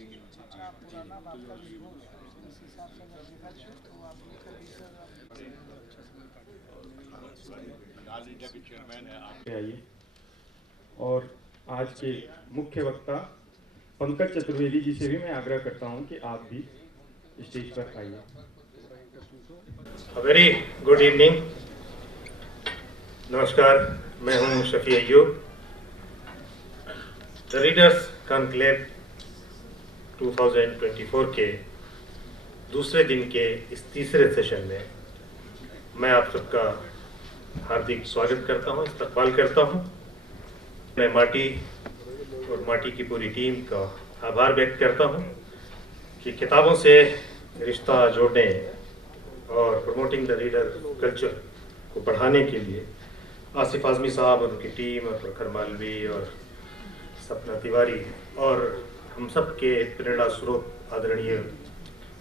आप पूरा नाम आपका भी हो इस हिसाब से अगर देखा जाए तो आप लेकर भी सर आइए। और आज के मुख्य वक्ता पंकज चतुर्वेदी जी से भी मैं आग्रह करता हूं कि आप भी स्टेज पर आइए। Very good evening. नमस्कार, मैं हूं शफी अय्यूब। द रीडर्स कॉन्क्लेव 2024 के दूसरे दिन के इस तीसरे सेशन में मैं आप सबका हार्दिक स्वागत करता हूं, इस्तकबाल करता हूं। मैं माटी और माटी की पूरी टीम का आभार व्यक्त करता हूं कि किताबों से रिश्ता जोड़ने और प्रमोटिंग द रीडर कल्चर को बढ़ाने के लिए आसिफ आज़मी साहब और उनकी टीम और प्रखर मालवी और सपना तिवारी और हम सब के प्रेरणा स्रोत आदरणीय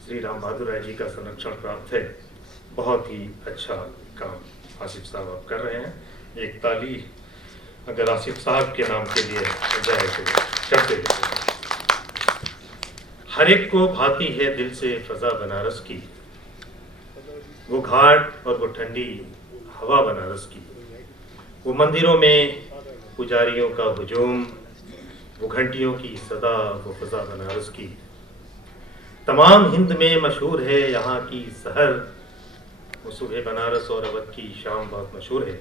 श्री राम बहादुर राय जी का संरक्षण प्राप्त है। बहुत ही अच्छा काम आसिफ साहब आप कर रहे हैं। एक ताली अगर आसिफ साहब के नाम के लिए जाए तो करते। हर एक को भाती है दिल से फजा बनारस की, वो घाट और वो ठंडी हवा बनारस की, वो मंदिरों में पुजारियों का हुजूम, वो घंटियों की सदा, वो फजा बनारस की। तमाम हिंद में मशहूर है यहाँ की सहर, वो सुबह बनारस और अवध की शाम बहुत मशहूर है।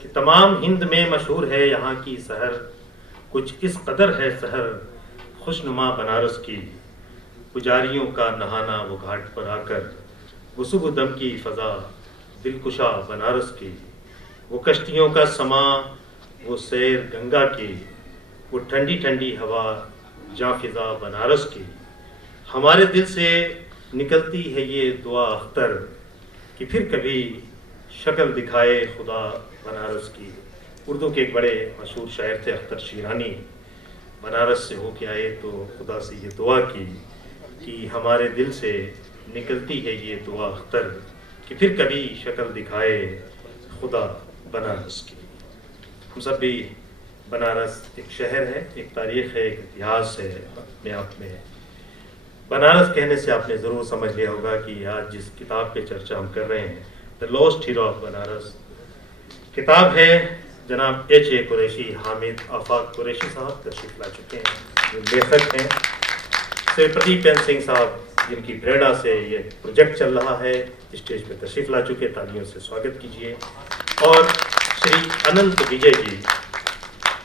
कि तमाम हिंद में मशहूर है यहाँ की सहर, कुछ इस कदर है सहर खुशनुमा बनारस की। पुजारियों का नहाना वो घाट पर आकर, वो सुबह दम की फजा दिलकुशा बनारस की। वो कश्तियों का समा, वो सैर गंगा की, वो ठंडी ठंडी हवा जाफिजा बनारस की। हमारे दिल से निकलती है ये दुआ अख्तर कि फिर कभी शक्ल दिखाए खुदा बनारस की। उर्दू के एक बड़े मशहूर शायर थे अख्तर शीरानी। बनारस से होके आए तो खुदा से ये दुआ की कि हमारे दिल से निकलती है ये दुआ अख्तर कि फिर कभी शक्ल दिखाए खुदा बनारस की। हम सब भी बनारस एक शहर है, एक तारीख है, एक इतिहास है अपने आप में। बनारस कहने से आपने ज़रूर समझ लिया होगा कि आज जिस किताब पे चर्चा हम कर रहे हैं, the lost hero of Banaras किताब है। जनाब H.A. कुरैशी, हामिद आफाक कुरैशी साहब तशरीफ ला चुके हैं, जो लेखक हैं। श्री प्रदीप सिंह साहब जिनकी प्रेरणा से ये प्रोजेक्ट चल रहा है, स्टेज पे तशरीफ ला चुके, तालियों से स्वागत कीजिए। और श्री अनंत विजय जी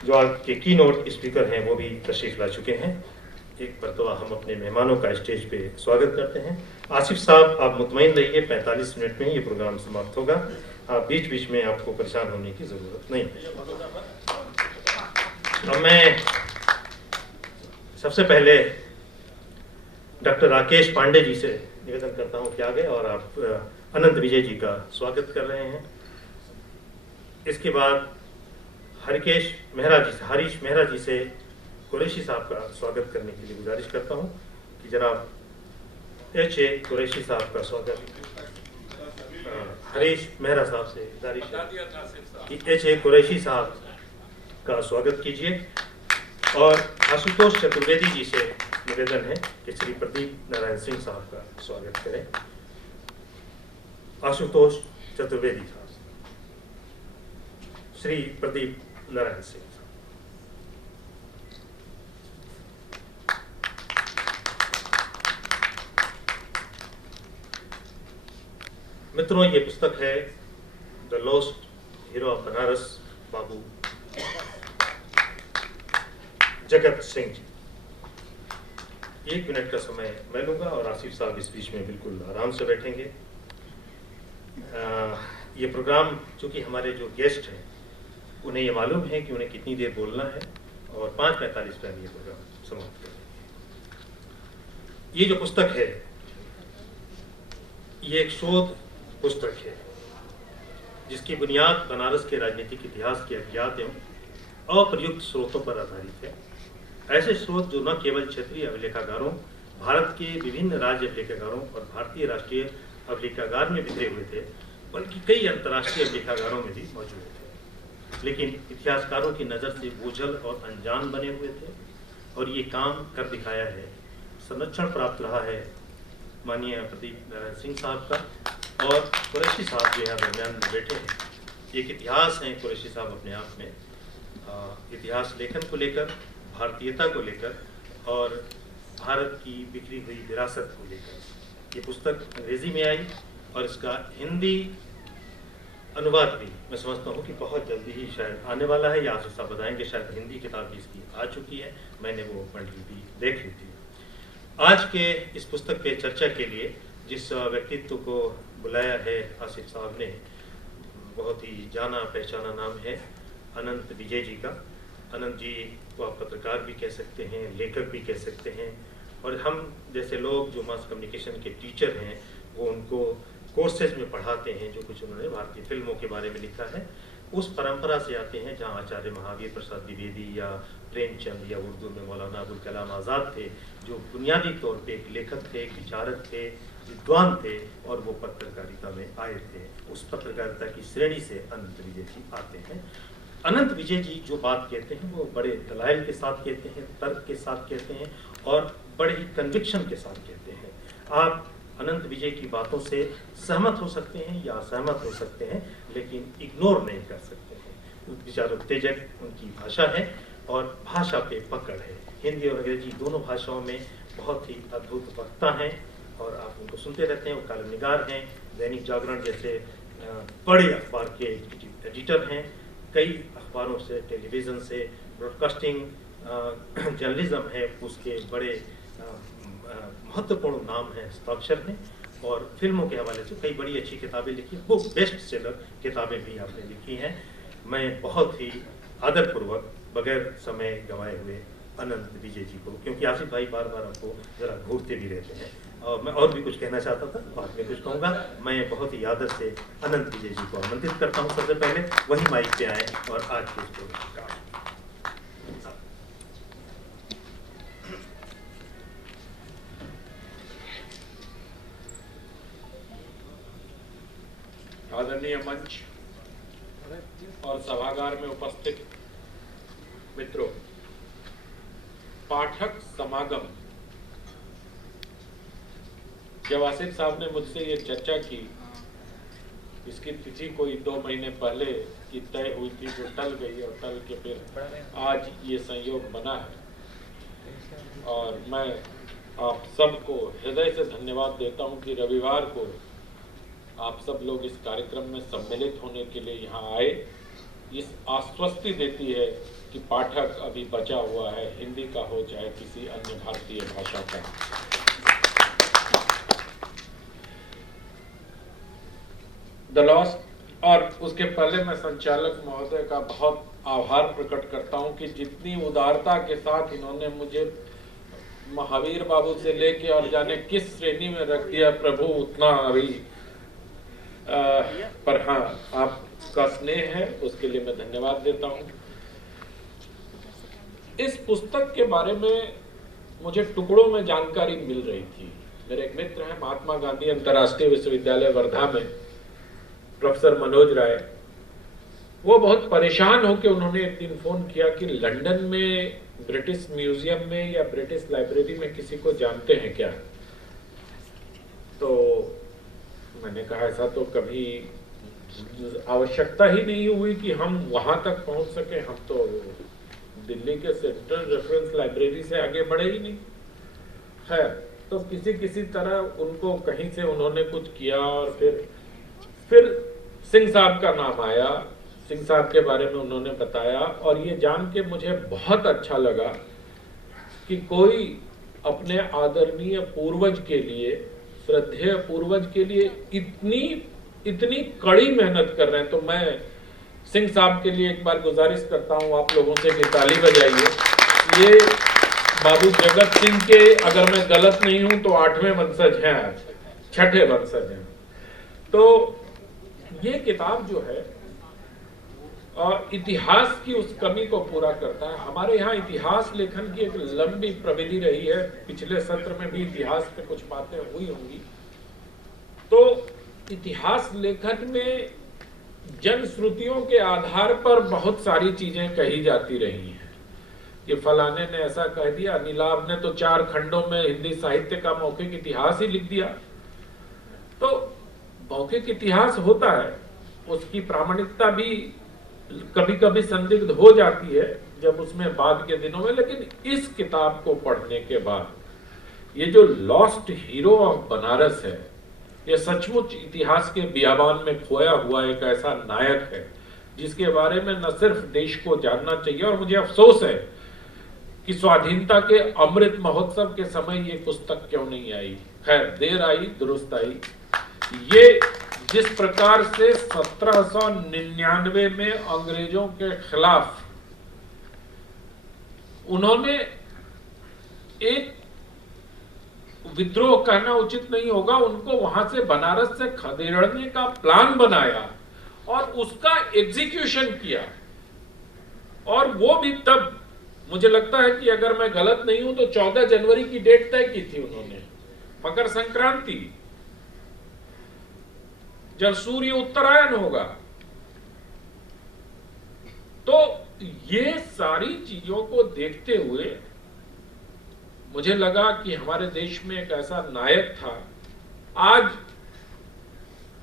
जो आपके कीनोट स्पीकर हैं, वो भी तशरीफ ला चुके हैं। एक मरतबा हम अपने मेहमानों का स्टेज पे स्वागत करते हैं। आसिफ साहब आप मुतमईन रहिए, 45 मिनट में ये प्रोग्राम समाप्त होगा। आप बीच बीच में आपको परेशान होने की ज़रूरत नहीं। अब मैं सबसे पहले डॉक्टर राकेश पांडे जी से निवेदन करता हूं कि आगे और आप अनंत विजय जी का स्वागत कर रहे हैं। इसके बाद हरीश मेहरा जी से कुरैशी साहब का स्वागत करने के लिए गुजारिश करता हूं कि जनाब H.A. कुरैशी साहब का स्वागत। हरीश मेहरा साहब से गुजारिश है कि H.A. कुरैशी साहब का स्वागत कीजिए। और आशुतोष चतुर्वेदी जी से निवेदन है कि श्री प्रदीप नारायण सिंह साहब का स्वागत करें। आशुतोष चतुर्वेदी साहब, श्री प्रदीप नारायण सिंह। मित्रों, ये पुस्तक है the lost hero of Banaras, Babu Jagat Singh ji. 1 minute का समय मैं लूँगा और आसिफ साहब इस बीच में बिल्कुल आराम से बैठेंगे। ये प्रोग्राम चूँकि हमारे जो गेस्ट हैं उन्हें ये मालूम है कि उन्हें कितनी देर बोलना है और 5:45 पर ये प्रोग्राम समाप्त करेंगे। ये जो पुस्तक है ये एक शोध पुस्तक है जिसकी बुनियाद बनारस के राजनीतिक इतिहास के अज्ञात एवं अप्रयुक्त स्रोतों पर आधारित है। ऐसे स्रोत जो न केवल क्षेत्रीय अभिलेखागारों, भारत के विभिन्न राज्य अभिलेखागारों और भारतीय राष्ट्रीय अभिलेखागार में बिखरे हुए थे, बल्कि कई अंतर्राष्ट्रीय अभिलेखागारों में भी मौजूद थे, लेकिन इतिहासकारों की नज़र से बोझल और अनजान बने हुए थे। और ये काम कर दिखाया है संरक्षण प्राप्त रहा है माननीय प्रदीप नारायण सिंह साहब का, और कुरैशी साहब जो यहाँ दरमियान में बैठे हैं। एक इतिहास है कुरैशी साहब अपने आप में, इतिहास लेखन को लेकर, भारतीयता को लेकर और भारत की बिखरी हुई विरासत को लेकर। ये पुस्तक अंग्रेजी में आई और इसका हिंदी अनुवाद भी मैं समझता हूँ कि बहुत जल्दी ही शायद आने वाला है, या आसिफ साहब बताएंगे, शायद हिंदी किताब भी इसकी आ चुकी है, मैंने वो पांडुलिपि देख ली थी। आज के इस पुस्तक पे चर्चा के लिए जिस व्यक्तित्व को बुलाया है आसिफ साहब ने, बहुत ही जाना पहचाना नाम है अनंत विजय जी का। अनंत जी को आप पत्रकार भी कह सकते हैं, लेखक भी कह सकते हैं, और हम जैसे लोग जो मास कम्युनिकेशन के टीचर हैं वो उनको कोर्सेज में पढ़ाते हैं, जो कुछ उन्होंने भारतीय फिल्मों के बारे में लिखा है उस परंपरा से आते हैं, जहाँ आचार्य महावीर प्रसाद द्विवेदी या प्रेमचंद या उर्दू में मौलाना अबुल कलाम आज़ाद थे, जो बुनियादी तौर पे एक लेखक थे, एक विचारक थे, विद्वान थे, और वो पत्रकारिता में आए थे। उस पत्रकारिता की श्रेणी से अनंत विजय जी आते हैं। अनंत विजय जी जो बात कहते हैं वो बड़े दलाइल के साथ कहते हैं, तर्क के साथ कहते हैं और बड़े ही कन्विक्शन के साथ कहते हैं। आप अनंत विजय की बातों से सहमत हो सकते हैं या असहमत हो सकते हैं, लेकिन इग्नोर नहीं कर सकते हैं। विचार उत्तेजक उनकी भाषा है और भाषा पे पकड़ है। हिंदी और अंग्रेजी दोनों भाषाओं में बहुत ही अद्भुत वक्ता हैं और आप उनको सुनते रहते हैं। वो कालमनिगार हैं, दैनिक जागरण जैसे बड़े अखबार के एडिटर हैं, कई अखबारों से, टेलीविज़न से, ब्रॉडकास्टिंग जर्नलिज्म है उसके बड़े महत्वपूर्ण नाम है, हस्ताक्षर हैं, और फिल्मों के हवाले से कई बड़ी अच्छी किताबें लिखी, वो बेस्ट सेलर किताबें भी आपने लिखी हैं। मैं बहुत ही आदरपूर्वक बगैर समय गंवाए हुए अनंत विजय जी को, क्योंकि आसिफ भाई बार बार आपको जरा घूरते भी रहते हैं और मैं और भी कुछ कहना चाहता था, बाद में कुछ कहूँगा। मैं बहुत ही आदर से अनंत विजय जी को आमंत्रित करता हूँ। सबसे पहले वही माइक पे आए और आज के इस प्रोग्राम का आदरणीय मंच और सभागार में उपस्थित मित्रों, पाठक समागम। जब आसिफ साहब ने मुझसे ये चर्चा की, इसकी तिथि कोई 2 महीने पहले की तय हुई थी, जो टल गई और टल के फिर आज ये संयोग बना है। और मैं आप सबको हृदय से धन्यवाद देता हूं कि रविवार को आप सब लोग इस कार्यक्रम में सम्मिलित होने के लिए यहाँ आए। इस आश्वस्ति देती है कि पाठक अभी बचा हुआ है, हिंदी का हो चाहे किसी अन्य भारतीय भाषा का। The lost. और उसके पहले मैं संचालक महोदय का बहुत आभार प्रकट करता हूं कि जितनी उदारता के साथ इन्होंने मुझे महावीर बाबू से लेके और जाने किस श्रेणी में रख दिया प्रभु, उतना अभी पर हाँ, आपका स्नेह है, उसके लिए मैं धन्यवाद देता हूं। इस पुस्तक के बारे में मुझे टुकड़ों में जानकारी मिल रही थी। मेरे एक मित्र हैं महात्मा गांधी अंतर्राष्ट्रीय विश्वविद्यालय वर्धा में प्रोफेसर मनोज राय, वो बहुत परेशान होकर उन्होंने एक दिन फोन किया कि लंदन में ब्रिटिश म्यूजियम में या ब्रिटिश लाइब्रेरी में किसी को जानते हैं क्या। तो मैंने कहा ऐसा तो कभी आवश्यकता ही नहीं हुई कि हम वहां तक पहुंच सके, हम तो दिल्ली के सेंट्रल रेफरेंस लाइब्रेरी से आगे बढ़े ही नहीं। खैर, तो किसी तरह उनको कहीं से उन्होंने कुछ किया और फिर सिंह साहब का नाम आया। सिंह साहब के बारे में उन्होंने बताया और ये जान के मुझे बहुत अच्छा लगा कि कोई अपने आदरणीय पूर्वज के लिए, श्रद्धेय पूर्वज के लिए इतनी कड़ी मेहनत कर रहे हैं। तो मैं सिंह साहब के लिए एक बार गुजारिश करता हूं आप लोगों से कि ताली बजाइए। ये बाबू जगत सिंह के, अगर मैं गलत नहीं हूं तो 8वें वंशज हैं, आज 6ठे वंशज हैं। तो ये किताब जो है इतिहास की उस कमी को पूरा करता है। हमारे यहाँ इतिहास लेखन की एक लंबी प्रविधि रही है, पिछले सत्र में भी इतिहास पे कुछ बातें हुई होंगी। तो इतिहास लेखन में जनश्रुतियों के आधार पर बहुत सारी चीजें कही जाती रही हैं। कि फलाने ने ऐसा कह दिया, नीलाभ ने तो 4 खंडों में हिंदी साहित्य का मौखिक इतिहास ही लिख दिया। तो मौखिक इतिहास होता है, उसकी प्रामाणिकता भी कभी कभी संदिग्ध हो जाती है जब उसमें बाद के दिनों में, लेकिन इस किताब को पढ़ने के बाद ये जो लॉस्ट हीरो ऑफ बनारस है, ये सचमुच इतिहास के बियाबान में खोया हुआ एक ऐसा नायक है जिसके बारे में न सिर्फ देश को जानना चाहिए, और मुझे अफसोस है कि स्वाधीनता के अमृत महोत्सव के समय ये पुस्तक क्यों नहीं आई। खैर, देर आई दुरुस्त आई। ये जिस प्रकार से 1799 में अंग्रेजों के खिलाफ उन्होंने एक विद्रोह कहना उचित नहीं होगा, उनको वहां से बनारस से खदेड़ने का प्लान बनाया और उसका एग्जीक्यूशन किया, और वो भी तब, मुझे लगता है कि अगर मैं गलत नहीं हूं तो 14 जनवरी की डेट तय की थी उन्होंने, मकर संक्रांति, जब सूर्य उत्तरायण होगा। तो ये सारी चीजों को देखते हुए मुझे लगा कि हमारे देश में एक ऐसा नायक था। आज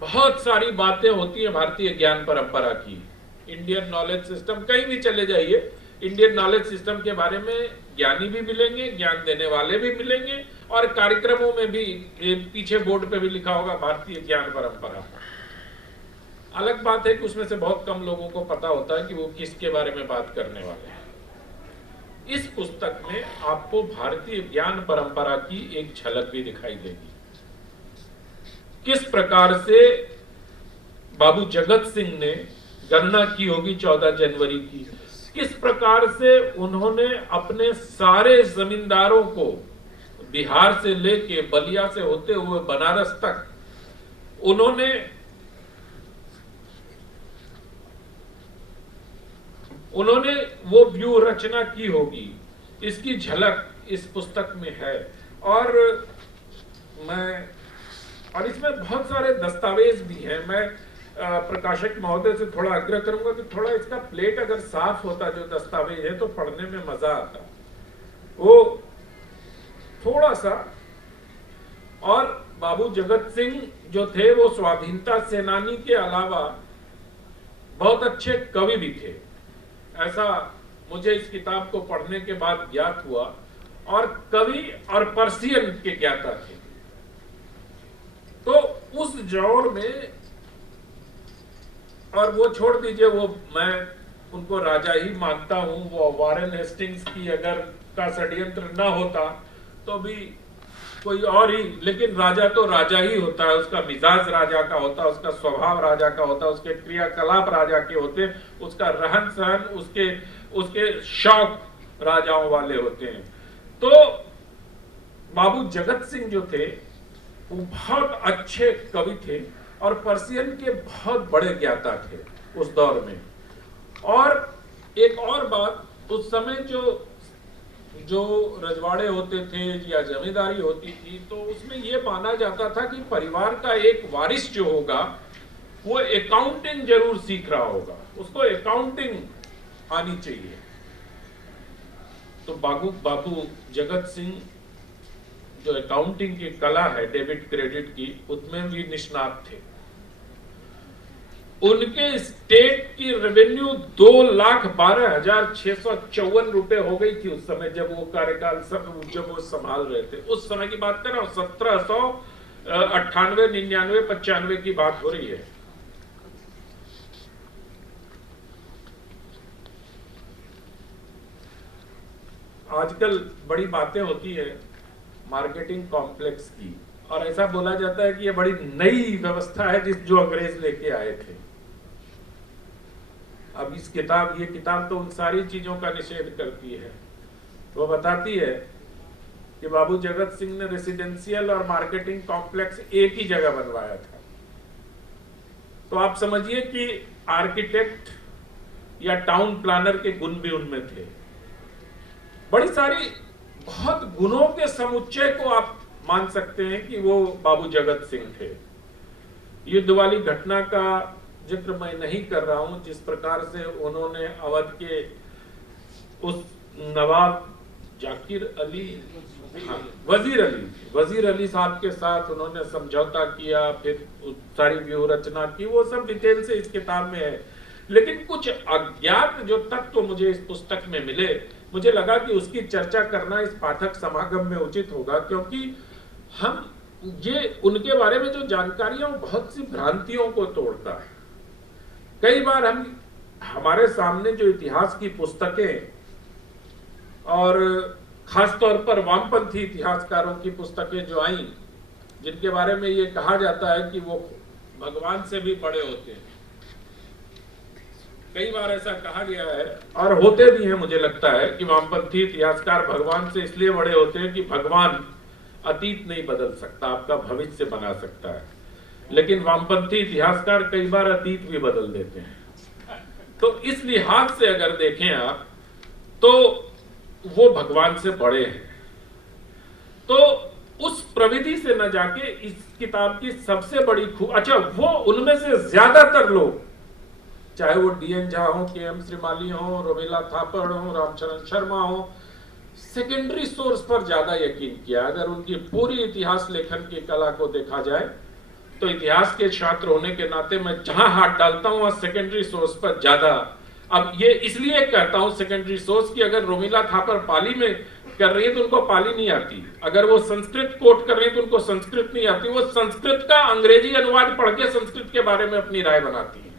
बहुत सारी बातें होती हैं भारतीय ज्ञान परंपरा की, इंडियन नॉलेज सिस्टम, कहीं भी चले जाइए इंडियन नॉलेज सिस्टम के बारे में ज्ञानी भी मिलेंगे, ज्ञान देने वाले भी मिलेंगे, और कार्यक्रमों में भी पीछे बोर्ड पे भी लिखा होगा भारतीय ज्ञान परंपरा। अलग बात है कि उसमें से बहुत कम लोगों को पता होता है कि वो किसके बारे में बात करने वाले हैं। इस पुस्तक में आपको भारतीय ज्ञान परंपरा की एक झलक भी दिखाई देगी, किस प्रकार से बाबू जगत सिंह ने गणना की होगी 14 जनवरी की, किस प्रकार से उन्होंने अपने सारे जमींदारों को बिहार से लेके बलिया से होते हुए बनारस तक उन्होंने वो व्यू रचना की होगी, इसकी झलक इस पुस्तक में है। और इसमें बहुत सारे दस्तावेज भी हैं। मैं प्रकाशक महोदय से थोड़ा आग्रह करूंगा कि थोड़ा इसका प्लेट अगर साफ होता जो दस्तावेज है तो पढ़ने में मजा आता, वो थोड़ा सा। और बाबू जगत सिंह जो थे वो स्वाधीनता सेनानी के अलावा बहुत अच्छे कवि भी थे, ऐसा मुझे इस किताब को पढ़ने के बाद ज्ञात हुआ। और कवि और पर्सियन के ज्ञाता थे। तो उस दौर में, और वो छोड़ दीजिए, वो मैं उनको राजा ही मानता हूं, वो वारेन हेस्टिंग्स की अगर का षड्यंत्र ना होता तो भी कोई और ही, लेकिन राजा तो राजा ही होता है, उसका मिजाज राजा का होता है, उसका स्वभाव राजा का होता है, उसके क्रियाकलाप राजा के होते हैं, उसका रहन सहन, उसके शौक राजाओं वाले होते हैं। तो बाबू जगत सिंह जो थे वो बहुत अच्छे कवि थे और पर्सियन के बहुत बड़े ज्ञाता थे उस दौर में। और एक और बात, उस समय जो रजवाड़े होते थे या जमींदारी होती थी, तो उसमें यह माना जाता था कि परिवार का एक वारिस जो होगा वो अकाउंटिंग जरूर सीख रहा होगा, उसको अकाउंटिंग आनी चाहिए। तो बाबू जगत सिंह जो अकाउंटिंग की कला है, डेबिट क्रेडिट की, उसमें भी निष्णात थे। उनके स्टेट की रेवेन्यू 2,12,654 रुपए हो गई थी उस समय, जब वो कार्यकाल जब वो संभाल रहे थे। उस समय की बात कर रहा हूं, 1798, 99, 95 की बात हो रही है। आजकल बड़ी बातें होती है मार्केटिंग कॉम्प्लेक्स की, और ऐसा बोला जाता है कि ये बड़ी नई व्यवस्था है जो अंग्रेज लेके आए थे। अब ये किताब तो उन सारी चीजों का निषेध करती है। वो बताती है कि बाबू जगत सिंह ने रेसिडेंशियल और मार्केटिंग कॉम्प्लेक्स एक ही जगह बनवाया था। तो आप समझिए कि आर्किटेक्ट या टाउन प्लानर के गुण भी उनमें थे। बड़ी सारी बहुत गुणों के समुच्चय को आप मान सकते हैं कि वो बाबू जगत सिंह थे। युद्ध वाली घटना का जिक्र मैं नहीं कर रहा हूं, जिस प्रकार से उन्होंने अवध के उस नवाब जाकिर अली, हाँ, वजीर अली साहब के साथ उन्होंने समझौता किया, फिर सारी व्यूह रचना की, वो सब डिटेल से इस किताब में है। लेकिन कुछ अज्ञात जो तत्व मुझे इस पुस्तक में मिले, मुझे लगा कि उसकी चर्चा करना इस पाठक समागम में उचित होगा, क्योंकि हम ये उनके बारे में जो जानकारियां बहुत सी भ्रांतियों को तोड़ता है। कई बार हमारे सामने जो इतिहास की पुस्तकें और खासतौर पर वामपंथी इतिहासकारों की पुस्तकें जो आई, जिनके बारे में ये कहा जाता है कि वो भगवान से भी बड़े होते हैं, कई बार ऐसा कहा गया है और होते भी हैं। मुझे लगता है कि वामपंथी इतिहासकार भगवान से इसलिए बड़े होते हैं कि भगवान अतीत नहीं बदल सकता, आपका भविष्य बना सकता है, लेकिन वामपंथी इतिहासकार कई बार अतीत भी बदल देते हैं। तो इस लिहाज से अगर देखें आप, तो वो भगवान से बड़े हैं। तो उस प्रविधि से न जाके इस किताब की सबसे बड़ी अच्छा, वो उनमें से ज्यादातर लोग, चाहे वो डी.एन. झा हो, के.एम. श्रीमाली हो, रोमिला थापड़ हो, रामचरण शर्मा हो, सेकेंडरी सोर्स पर ज्यादा यकीन किया। अगर उनकी पूरी इतिहास लेखन की कला को देखा जाए तो इतिहास के छात्र होने के नाते मैं जहां हाथ डालता हूं वहां सेकेंडरी सोर्स पर ज्यादा। अब ये इसलिए कहता हूं सेकेंडरी सोर्स की, अगर रोमिला थापर पाली में कर रही है तो उनको पाली नहीं आती, अगर वो संस्कृत कोट कर रही है तो उनको संस्कृत नहीं आती, वो संस्कृत का अंग्रेजी अनुवाद पढ़ के संस्कृत के बारे में अपनी राय बनाती है।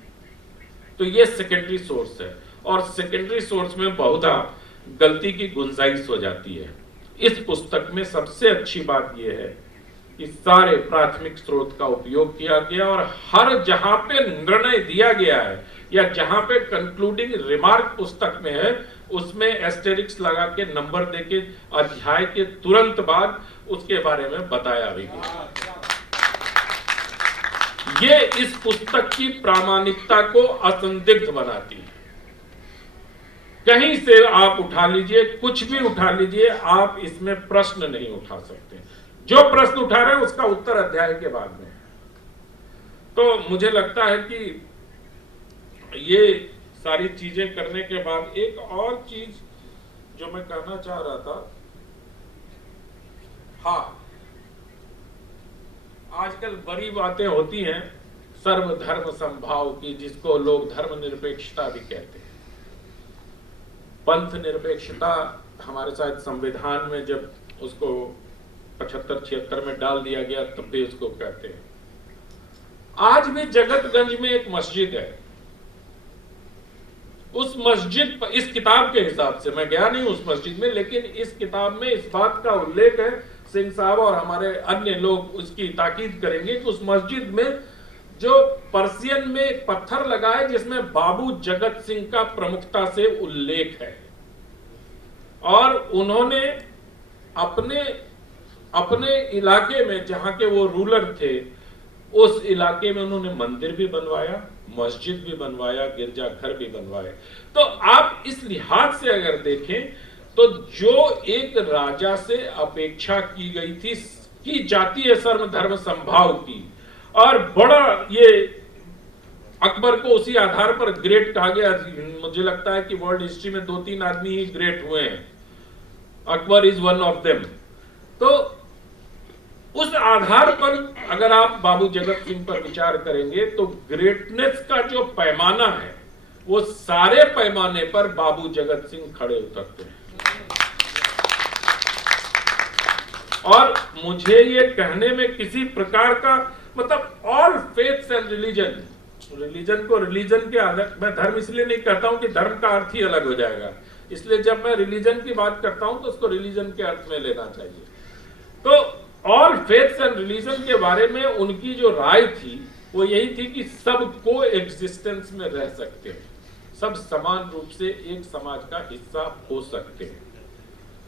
तो ये सेकेंडरी सोर्स है, और सेकेंडरी सोर्स में बहुधा गलती की गुंजाइश हो जाती है। इस पुस्तक में सबसे अच्छी बात यह है कि सारे प्राथमिक स्रोत का उपयोग किया गया, और हर जहां पे निर्णय दिया गया है या जहां पे कंक्लूडिंग रिमार्क पुस्तक में है, उसमें एस्टेरिक्स लगा के नंबर देके अध्याय के तुरंत बाद उसके बारे में बताया भी गया। ये इस पुस्तक की प्रामाणिकता को असंदिग्ध बनाती है। कहीं से आप उठा लीजिए, कुछ भी उठा लीजिए, आप इसमें प्रश्न नहीं उठा सकते। जो प्रश्न उठा रहे हैं उसका उत्तर अध्याय के बाद में। तो मुझे लगता है कि ये सारी चीजें करने के बाद एक और चीज जो मैं कहना चाह रहा था, हाँ, आजकल बड़ी बातें होती हैं सर्वधर्म समभाव की, जिसको लोग धर्मनिरपेक्षता भी कहते हैं। पंथ निरपेक्षता हमारे शायद संविधान में जब उसको 75-76 में डाल दिया गया तब भी उसको कहते हैं। आज भी जगतगंज में एक मस्जिद है, उस मस्जिद पर, इस किताब के हिसाब से, मैं गया नहीं उस मस्जिद में, लेकिन इस किताब में इस बात का उल्लेख है, सिंह साहब और हमारे अन्य लोग उसकी ताकीद करेंगे कि उस मस्जिद में जो पर्सियन में एक पत्थर लगा है जिसमें बाबू जगत सिंह का प्रमुखता से उल्लेख है, और उन्होंने अपने इलाके में, जहां के वो रूलर थे, उस इलाके में उन्होंने मंदिर भी बनवाया, मस्जिद भी बनवाया, गिरजाघर भी बनवाए। तो आप इस लिहाज से अगर देखें तो जो एक राजा से अपेक्षा की गई थी, की जाती है सर्वधर्म समभाव की, और बड़ा ये अकबर को उसी आधार पर ग्रेट कहा गया। मुझे लगता है कि वर्ल्ड हिस्ट्री में 2-3 आदमी ही ग्रेट हुए हैं, Akbar is one of them. तो उस आधार पर अगर आप बाबू जगत सिंह पर विचार करेंगे तो ग्रेटनेस का जो पैमाना है वो सारे पैमाने पर बाबू जगत सिंह खड़े उतरते हैं। और मुझे ये कहने में किसी प्रकार का, मतलब ऑल फेथ्स एंड रिलीजन को रिलीजन के आधार, मैं धर्म इसलिए नहीं कहता हूं कि धर्म का अर्थ ही अलग हो जाएगा, इसलिए जब मैं रिलीजन की बात करता हूं तो उसको रिलीजन के अर्थ में लेना चाहिए। तो ऑल फेथ्स एंड रिलीजन के बारे में उनकी जो राय थी वो यही थी कि सब को एग्जिस्टेंस में रह सकते हैं, सब समान रूप से एक समाज का हिस्सा हो सकते हैं।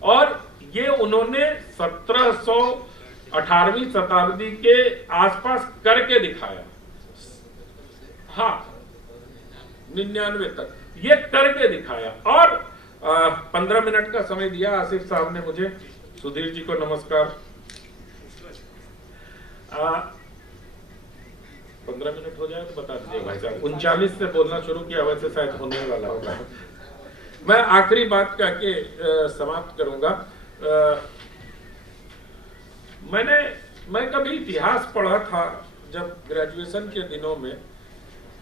और ये उन्होंने 18वीं शताब्दी के आसपास करके दिखाया, हाँ 99 तक ये करके दिखाया। और 15 मिनट का समय दिया आसिफ साहब ने मुझे। सुधीर जी को नमस्कार। 15 मिनट हो जाए तो बता दीजिए भाई साहब। 39 से बोलना शुरू किया, वैसे शायद होने वाला होगा। मैं आखिरी बात कह के समाप्त करूंगा। मैं कभी इतिहास पढ़ा था जब ग्रेजुएशन के दिनों में,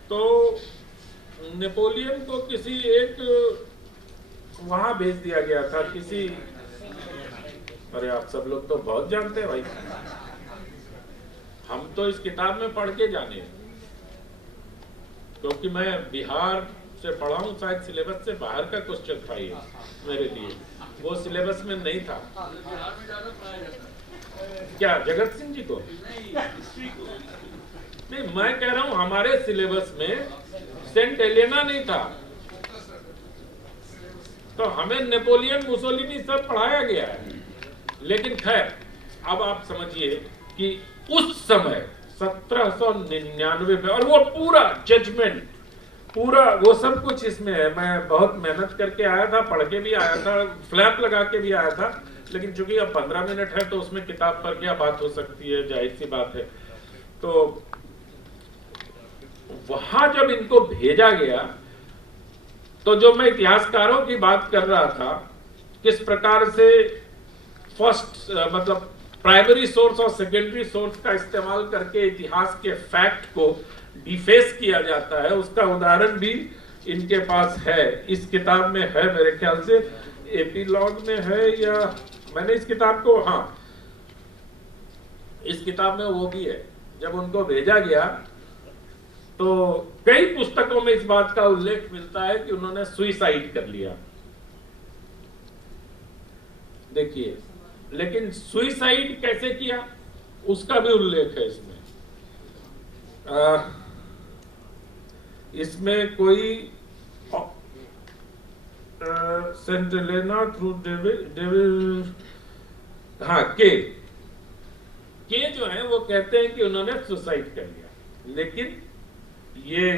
तो नेपोलियन को किसी एक वहां भेज दिया गया था किसी, अरे आप सब लोग तो बहुत जानते हैं भाई, हम तो इस किताब में पढ़ के जाने, क्योंकि मैं बिहार से पढ़ा हूँ, शायद सिलेबस से बाहर का क्वेश्चन था ये मेरे लिए, वो सिलेबस में नहीं था। क्या जगत सिंह जी को? नहीं, मैं कह रहा हूं हमारे सिलेबस में सेंट हेलेना नहीं था, तो हमें नेपोलियन मुसोलिनी सब पढ़ाया गया है। लेकिन खैर, अब आप समझिए कि उस समय 1799 में, और वो पूरा जजमेंट, पूरा वो सब कुछ इसमें है। मैं बहुत मेहनत करके आया था, पढ़ के भी आया था, फ्लैप लगा के भी आया था, लेकिन चूंकि अब 15 मिनट है तो उसमें किताब पर क्या बात हो सकती है, जाहिर सी बात है। तो वहां जब इनको भेजा गया, तो जो मैं इतिहासकारों की बात कर रहा था, किस प्रकार से फर्स्ट मतलब प्राइमरी सोर्स और सेकेंडरी सोर्स का इस्तेमाल करके इतिहास के फैक्ट को डिफेस किया जाता है, उसका उदाहरण भी इनके पास है। इस किताब में है, मेरे ख्याल से एपीलॉग में है, या मैंने इस किताब को, हाँ इस किताब में वो भी है। जब उनको भेजा गया तो कई पुस्तकों में इस बात का उल्लेख मिलता है कि उन्होंने सुइसाइड कर लिया। देखिए, लेकिन सुइसाइड कैसे किया उसका भी उल्लेख है इसमें। इसमें कोई सेंट हेलेना थ्रू डेविल, हाँ के जो है वो कहते हैं कि उन्होंने सुसाइड कर लिया। लेकिन ये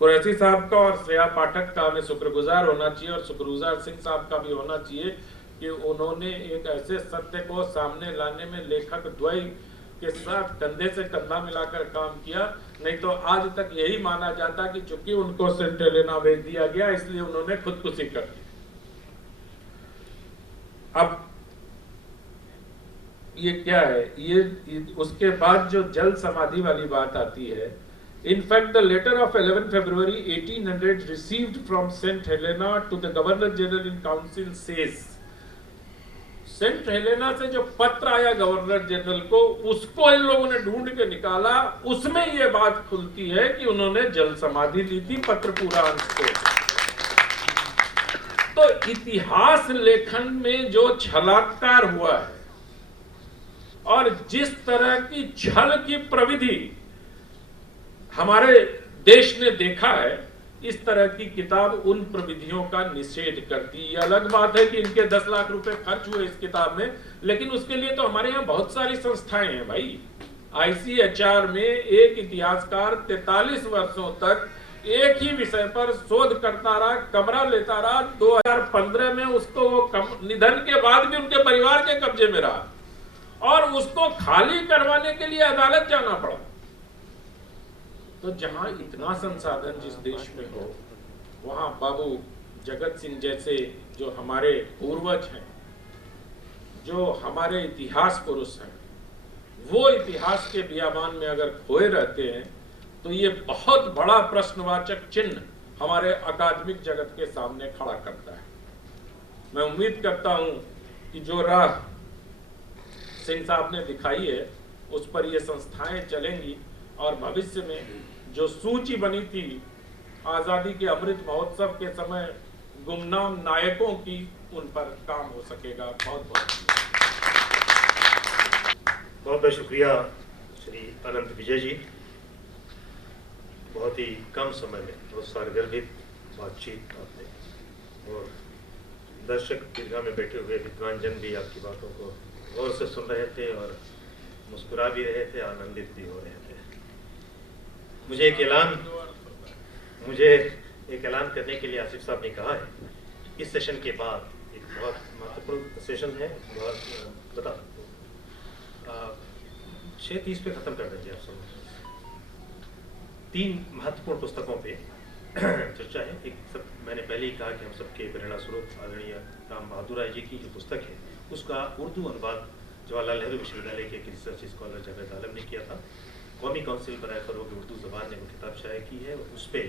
कुरैशी साहब का और श्रेया पाठक का हमें शुक्रगुजार होना चाहिए, और शुक्रगुजार सिंह साहब का भी होना चाहिए कि उन्होंने एक ऐसे सत्य को सामने लाने में लेखक द्वय के साथ कंधे से कंधा मिलाकर काम किया। नहीं तो आज तक यही माना जाता कि चूंकि उनको सेंट हेलेना भेज दिया गया इसलिए उन्होंने खुदकुशी कर ली। अब ये क्या है, ये उसके बाद जो जल समाधि वाली बात आती है। In fact, the letter of 11 February 1800 received from Saint Helena to the Governor General in Council says, Saint Helena से जो पत्र आया गवर्नर जनरल को, उसको इन लोगों ने ढूंढ के निकाला, उसमें ये बात खुलती है कि उन्होंने जल समाधि ली थी। पत्र पूरा अंश को, तो इतिहास लेखन में जो छलात्कार हुआ है और जिस तरह की छल की प्रविधि हमारे देश ने देखा है, इस तरह की किताब उन प्रविधियों का निषेध करती है। अलग बात है कि इनके 10 लाख रुपए खर्च हुए इस किताब में, लेकिन उसके लिए तो हमारे यहाँ बहुत सारी संस्थाएं हैं भाई। ICHR में एक इतिहासकार 43 वर्षों तक एक ही विषय पर शोध करता रहा, कमरा लेता रहा। 2015 में उसको वो निधन के बाद भी उनके परिवार के कब्जे में रहा, और उसको खाली करवाने के लिए अदालत जाना पड़ा। तो जहां इतना संसाधन जिस देश में हो, वहां बाबू जगत सिंह जैसे जो हमारे पूर्वज हैं, जो हमारे इतिहास पुरुष हैं, वो इतिहास के बियाबान में अगर खोए रहते हैं तो ये बहुत बड़ा प्रश्नवाचक चिन्ह हमारे अकादमिक जगत के सामने खड़ा करता है। मैं उम्मीद करता हूं कि जो राह सिंह साहब ने दिखाई है उस पर ये संस्थाएं चलेंगी, और भविष्य में जो सूची बनी थी आजादी के अमृत महोत्सव के समय गुमनाम नायकों की, उन पर काम हो सकेगा। बहुत बहुत शुक्रिया श्री अनंत विजय जी। बहुत ही कम समय में बहुत सारगर्भित बातचीत आपने, और दर्शक दीर्घा में बैठे हुए विद्वान जन भी आपकी बातों को गौर से सुन रहे थे और मुस्कुरा भी रहे थे, आनंदित भी हो रहे थे। मुझे एक ऐलान करने के लिए आसिफ साहब ने कहा है, इस सेशन के बाद एक बहुत महत्वपूर्ण सेशन है, बहुत बता 6:30 पे खत्म कर देंगे आप सब। 3 महत्वपूर्ण पुस्तकों पे चर्चा है। एक सब मैंने पहले ही कहा कि हम सबके प्रेरणा स्रोत आदरणीय राम बहादुर राय जी की जो पुस्तक है उसका उर्दू अनुवाद जवाहरलाल नेहरू विश्वविद्यालय के एक रिसर्च स्कॉलर जावेद आलम ने किया था। कौमी काउंसिल बराए फरोग उर्दू ज़बान ने वो किताब शाया की है और उस पर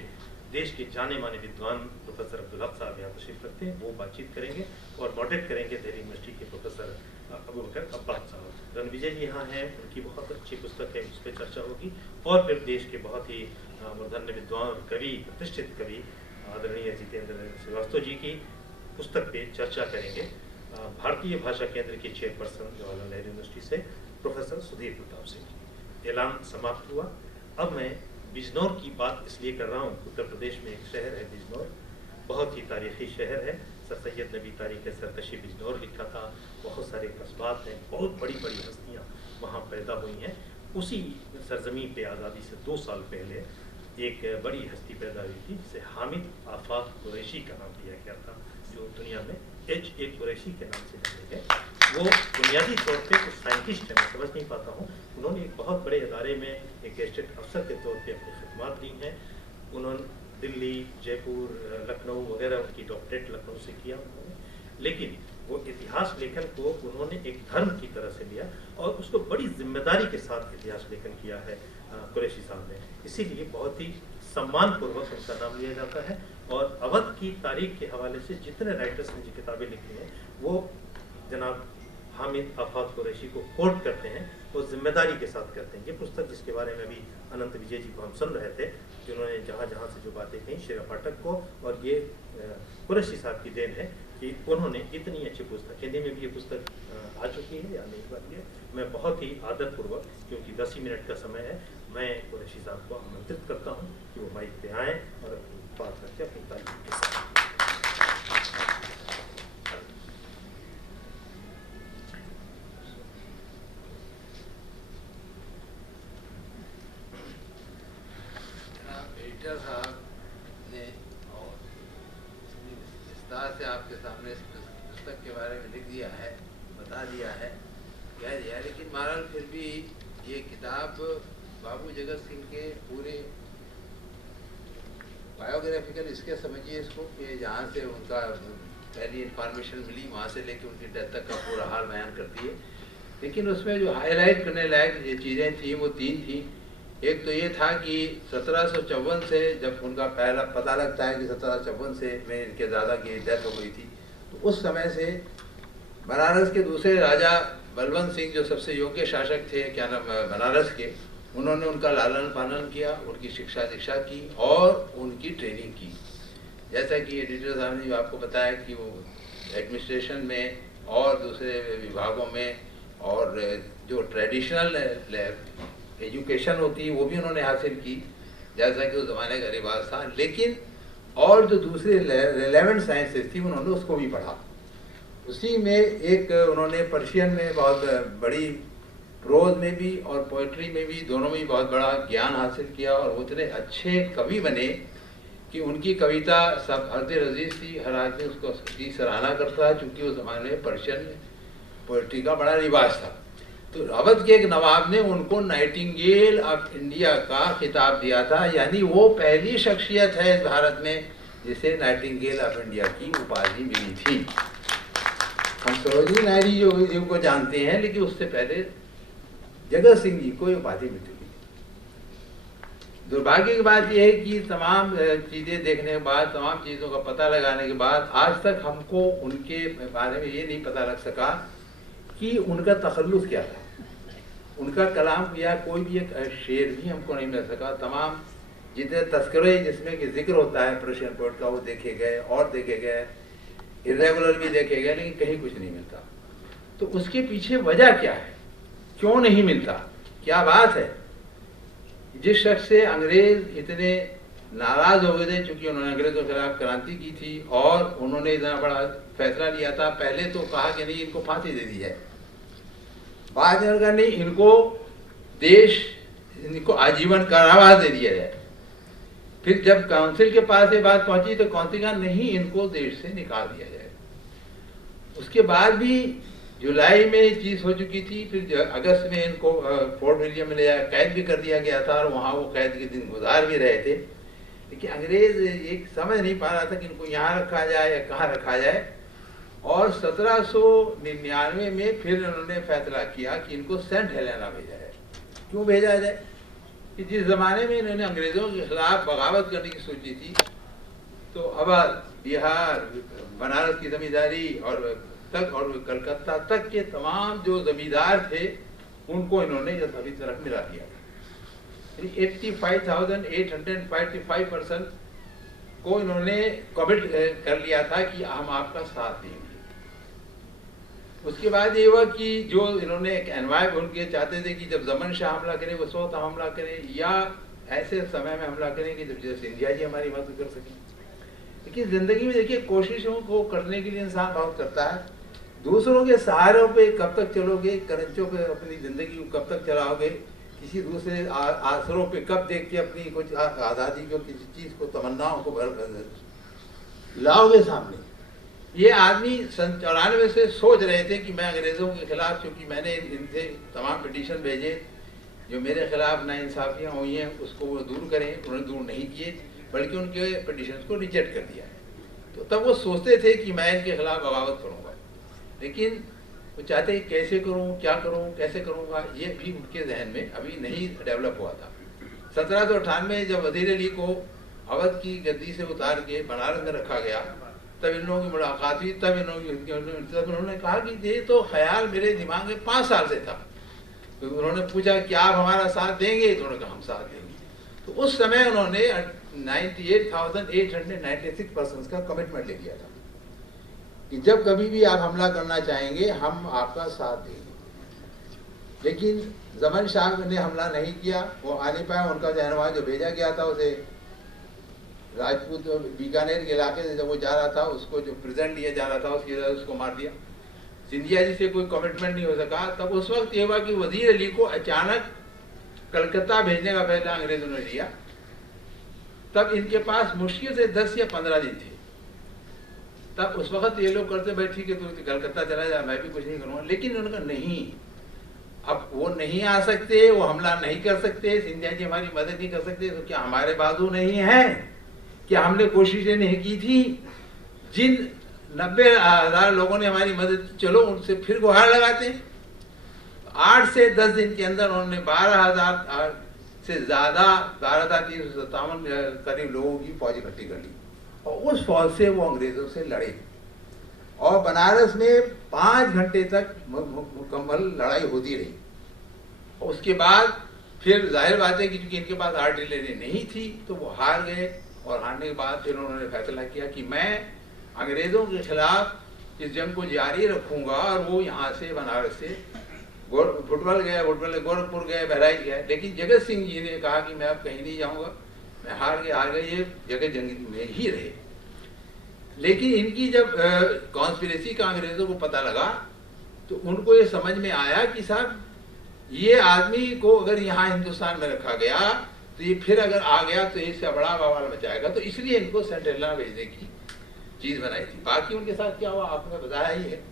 देश के जाने माने विद्वान प्रोफेसर अब्दुल हक साहब यहाँ तशरीफ रखते हैं, वो बातचीत करेंगे और मॉडरेट करेंगे दिल्ली यूनिवर्सिटी के प्रोफेसर अबू बकर अब्बास साहब। रणविजय जी यहाँ हैं, उनकी बहुत अच्छी पुस्तक है, उस पर चर्चा होगी। और फिर देश के बहुत ही मूर्धन्य विद्वान और कवि, प्रतिष्ठित कवि आदरणीय जितेंद्र श्रीवास्तव जी की पुस्तक पे चर्चा करेंगे। भारतीय भाषा केंद्र के चेयरपर्सन जवाहरलाल नेहरू यूनिवर्सिटी से प्रोफेसर सुधीर प्रताप सिंह जी। ऐलान समाप्त हुआ। अब मैं बिजनौर की बात इसलिए कर रहा हूँ, उत्तर प्रदेश में एक शहर है बिजनौर, बहुत ही तारीखी शहर है। सर सैयद नबी तारीख सरकशी बिजनौर लिखा था। बहुत सारे कस्बात हैं, बहुत बड़ी बड़ी हस्तियाँ वहाँ पैदा हुई हैं। उसी सरजमीन पे आज़ादी से 2 साल पहले एक बड़ी हस्ती पैदा हुई थी जिसे हामिद आफाक कुरैशी का नाम दिया गया था, जो दुनिया में H.A. कुरैशी के नाम से जाने गए। वो बुनियादी तौर पे कुछ साइंटिस्ट हैं, मैं समझ नहीं पाता हूँ। उन्होंने एक बहुत बड़े इदारे में एक गेस्टेड अफसर के तौर पे अपनी खिदमत दी हैं। उन्होंने दिल्ली, जयपुर, लखनऊ वगैरह, उनकी डॉक्टरेट लखनऊ से किया उन्होंने, लेकिन वो इतिहास लेखन को उन्होंने एक धर्म की तरह से लिया और उसको बड़ी जिम्मेदारी के साथ इतिहास लेखन किया है कुरैशी साहब ने। इसीलिए बहुत ही सम्मानपूर्वक उनका नाम लिया जाता है। और अवध की तारीख के हवाले से जितने राइटर्स ने जो किताबें लिखी हैं वो जनाब हामिद आफाक कुरैशी को कोट करते हैं और जिम्मेदारी के साथ करते हैं। ये पुस्तक जिसके बारे में भी अनंत विजय जी को हम सुन रहे थे, जिन्होंने जहाँ जहाँ से जो बातें कही शेरा पाठक को, और ये कुरैशी साहब की देन है कि उन्होंने इतनी अच्छी पुस्तक, हिंदी में भी ये पुस्तक आ चुकी है या नहीं बात है। मैं बहुत ही आदरपूर्वक, क्योंकि 10 ही मिनट का समय है, मैं कुरैशी साहब को आमंत्रित करता हूँ कि वो माइक पे आएँ और बात करके अपनी तारीफ के साथ। एडिटर साहब ने और विस्तार से आपके सामने इस पुस्तक के बारे में लिख दिया है, बता दिया है, कह दिया है, लेकिन महाराज फिर भी ये किताब बाबू जगत सिंह के पूरे बायोग्राफिकल इसके समझिए इसको कि जहाँ से उनका पहली इंफॉर्मेशन मिली वहाँ से लेके उनकी डेथ तक का पूरा हाल बयान करती है। लेकिन उसमें जो हाईलाइट करने लायक ये चीज़ें थी वो 3 थी। एक तो ये था कि 1754 से जब उनका पहला पता लगता है कि 1754 से में इनके दादा की डेथ हो गई थी, तो उस समय से बनारस के दूसरे राजा बलवंत सिंह जो सबसे योग्य शासक थे क्या नाम बनारस के, उन्होंने उनका लालन पालन किया, उनकी शिक्षा दीक्षा की और उनकी ट्रेनिंग की। जैसा कि एडिटर साहब ने आपको बताया कि वो एडमिनिस्ट्रेशन में और दूसरे विभागों में और जो ट्रेडिशनल एजुकेशन होती है वो भी उन्होंने हासिल की, जैसा कि उस ज़माने का रिवाज था। लेकिन और जो दूसरे रिलेवेंट साइंसेस थी उन्होंने उसको भी पढ़ा। उसी में एक उन्होंने पर्शियन में बहुत बड़ी, प्रोज में भी और पोइट्री में भी, दोनों में भी बहुत बड़ा ज्ञान हासिल किया और वो इतने अच्छे कवि बने कि उनकी कविता सब अर्द अजीज थी, हर आदमी उसको की सराहना करता है, चूँकि उस ज़माने में पर्शियन पोइट्री का बड़ा रिवाज था। तो अवध के एक नवाब ने उनको नाइटिंगेल ऑफ इंडिया का खिताब दिया था, यानी वो पहली शख्सियत है भारत में जिसे नाइटिंगेल ऑफ इंडिया की उपाधि मिली थी। हम सरोजिनी नायडू जी को जानते हैं, लेकिन उससे पहले जगत सिंह जी को ये उपाधि मिल चुकी थी। दुर्भाग्य की बात यह है कि तमाम चीज़ें देखने के बाद, तमाम चीज़ों का पता लगाने के बाद आज तक हमको उनके बारे में ये नहीं पता लग सका कि उनका तखल्लुस क्या था, उनका कलाम या कोई भी एक शेर भी हमको नहीं मिल सका। तमाम जितने तस्करे जिसमें कि जिक्र होता है पर्शियन पोएट का वो देखे गए और देखे गए, इरेगुलर भी देखे गए, लेकिन कहीं कुछ नहीं मिलता। तो उसके पीछे वजह क्या है, क्यों नहीं मिलता, क्या बात है? जिस शख्स से अंग्रेज इतने नाराज हो गए थे, चूंकि उन्होंने अंग्रेजों के खिलाफ क्रांति की थी और उन्होंने इतना बड़ा फैसला लिया था। पहले तो कहा कि नहीं इनको फांसी दे दी जाए, बाद में कहा नहीं इनको इनको आजीवन कारावास दे दिया जाए। फिर जब काउंसिल के पास ये बात पहुंची तो काउंसिल कहा नहीं इनको देश से निकाल दिया जाए। उसके बाद भी जुलाई में ये चीज़ हो चुकी थी। फिर अगस्त में इनको फोर्ट विलियम में ले जाकर कैद भी कर दिया गया था और वहाँ वो कैद के दिन गुजार भी रहे थे। लेकिन अंग्रेज एक समझ नहीं पा रहा था कि इनको यहाँ रखा जाए या कहाँ रखा जाए। और 1799 में फिर उन्होंने फैसला किया कि इनको सेंट हेलेना भेजा जाए। क्यों भेजा जाए कि जिस ज़माने में इन्होंने अंग्रेज़ों के खिलाफ बगावत करने की सोची थी, तो अवध, बिहार, बनारस की जमींदारी और कलकत्ता तक के तमाम जो जमींदार थे उनको इन्होंने अभी तरफ मिला दिया। 85,845 पर्सन को इन्होंने कमिट कर लिया था कि हम आपका साथ देंगे। उसके बाद ये हुआ कि जो इन्होंने एक एनवायरमेंट उनके चाहते थे कि जब जमन शाह हमला करें उस वक्त हमला करें, या ऐसे समय में हमला करें कि जब जैसे सिंधिया जी हमारी मदद कर सकें। लेकिन जिंदगी में देखिए कोशिशों को करने के लिए इंसान बहुत करता है। दूसरों के सहारों पे कब तक चलोगे, करंचों पे अपनी जिंदगी को कब तक चलाओगे, किसी दूसरे आसरों पे कब देख के अपनी कुछ आज़ादी को, किसी चीज़ को, तमन्नाओं को लाओगे सामने। ये आदमी 94 से सोच रहे थे कि मैं अंग्रेज़ों के खिलाफ, क्योंकि मैंने इनसे तमाम पिटीशन भेजे जो मेरे खिलाफ नाइंसाफियाँ हुई हैं उसको वो दूर करें। उन्होंने दूर नहीं किए, बल्कि उनके पिटीशन को रिजेक्ट कर दिया। तो तब वो सोचते थे कि मैं इनके खिलाफ बगावत करूँगा, लेकिन वो चाहते कैसे करूँ, क्या करूँ, कैसे करूँगा, ये भी उनके जहन में अभी नहीं डेवलप हुआ था। 1798 में जब वज़ीर अली को अवध की गद्दी से उतार के बनारस में रखा गया, तब इन लोगों की मुलाकात हुई। तब उन्होंने कहा कि ये तो ख्याल मेरे दिमाग में 5 साल से था। तो उन्होंने पूछा कि आप हमारा साथ देंगे, तो उन्होंने कहा हम साथ देंगे। तो उस समय उन्होंने 98,896 पर्सन का कमिटमेंट ले लिया था कि जब कभी भी आप हमला करना चाहेंगे हम आपका साथ देंगे। लेकिन जमन शाह ने हमला नहीं किया, वो आ नहीं पाया। उनका जहनवाज जो भेजा गया था उसे राजपूत बीकानेर के इलाके से जब वो जा रहा था, उसको जो प्रेजेंट लिया जा रहा था उसकी वजह से उसको मार दिया। सिंधिया जी से कोई कमिटमेंट नहीं हो सका। तब उस वक्त ये हुआ कि वजीर अली को अचानक कलकत्ता भेजने का फैसला अंग्रेजों ने लिया। तब इनके पास मुश्किल से 10 या 15 दिन थे। तब उस वक्त ये लोग करते बैठे कि तू कलकत्ता चला जा, मैं भी कुछ नहीं करूँगा। लेकिन उन्होंने कहा नहीं, अब वो नहीं आ सकते, वो हमला नहीं कर सकते, सिंधिया जी हमारी मदद नहीं कर सकते, तो क्या हमारे बाजू नहीं है? क्या हमने कोशिशें नहीं की थी? जिन 90,000 लोगों ने हमारी मदद की, चलो उनसे फिर गुहार लगाते। 8 से 10 दिन के अंदर उन्होंने 12,000 से ज़्यादा 12,357 करीब लोगों की फौज इकट्ठी कर ली, और उस फौज से वो अंग्रेज़ों से लड़े। और बनारस में 5 घंटे तक मुकम्मल लड़ाई होती रही। और उसके बाद फिर जाहिर बात है कि क्योंकि इनके पास आर्टिलरी नहीं थी तो वो हार गए। और हारने के बाद फिर उन्होंने फैसला किया कि मैं अंग्रेज़ों के खिलाफ इस जंग को जारी रखूँगा। और वो यहाँ से बनारस से फुटबॉल गए, गोरखपुर गए, बहराइच गए। लेकिन जगत सिंह जी ने कहा कि मैं अब कहीं नहीं जाऊँगा, मैं हार गए, ये जगह जंग में ही रहे। लेकिन इनकी जब कॉन्स्पिरेसी का अंग्रेज़ों को पता लगा तो उनको ये समझ में आया कि साहब ये आदमी को अगर यहाँ हिंदुस्तान में रखा गया तो ये फिर अगर आ गया तो इससे बड़ा बवाल मचाएगा। तो इसलिए इनको सेंट हेलेना भेजने की चीज़ बनाई थी। बाकी उनके साथ क्या हुआ आपने बताया ही है।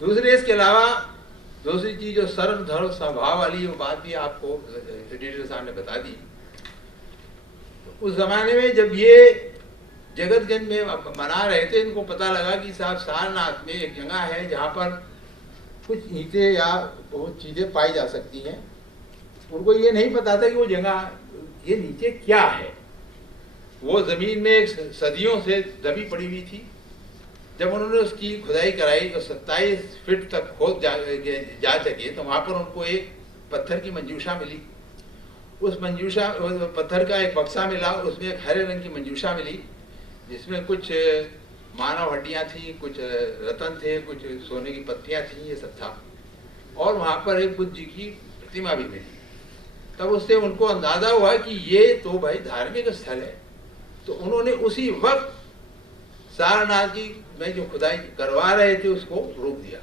दूसरे इसके अलावा दूसरी चीज़ जो सर्व धर्म स्वभाव वाली वो बात भी आपको एडिटर साहब ने बता दी। तो उस जमाने में जब ये जगतगंज में मना रहे थे, इनको पता लगा कि साहब सारनाथ में एक जगह है जहाँ पर कुछ ईंटें या बहुत चीज़ें पाई जा सकती हैं। उनको ये नहीं पता था कि वो जगह ये नीचे क्या है। वो ज़मीन में सदियों से दबी पड़ी हुई थी। जब उन्होंने उसकी खुदाई कराई तो 27 फीट तक खोद जा सके तो वहाँ पर उनको एक पत्थर की मंजूषा मिली। उस मंजूषा पत्थर का एक बक्सा मिला, उसमें एक हरे रंग की मंजूषा मिली जिसमें कुछ मानव हड्डियाँ थी, कुछ रतन थे, कुछ सोने की पत्तियाँ थी, ये सब था। और वहाँ पर एक बुद्ध जी की प्रतिमा भी मिली। तब उससे उनको अंदाज़ा हुआ कि ये तो भाई धार्मिक स्थल है। तो उन्होंने उसी वक्त सारनाथ की में जो खुदाई करवा रहे थे उसको रोक दिया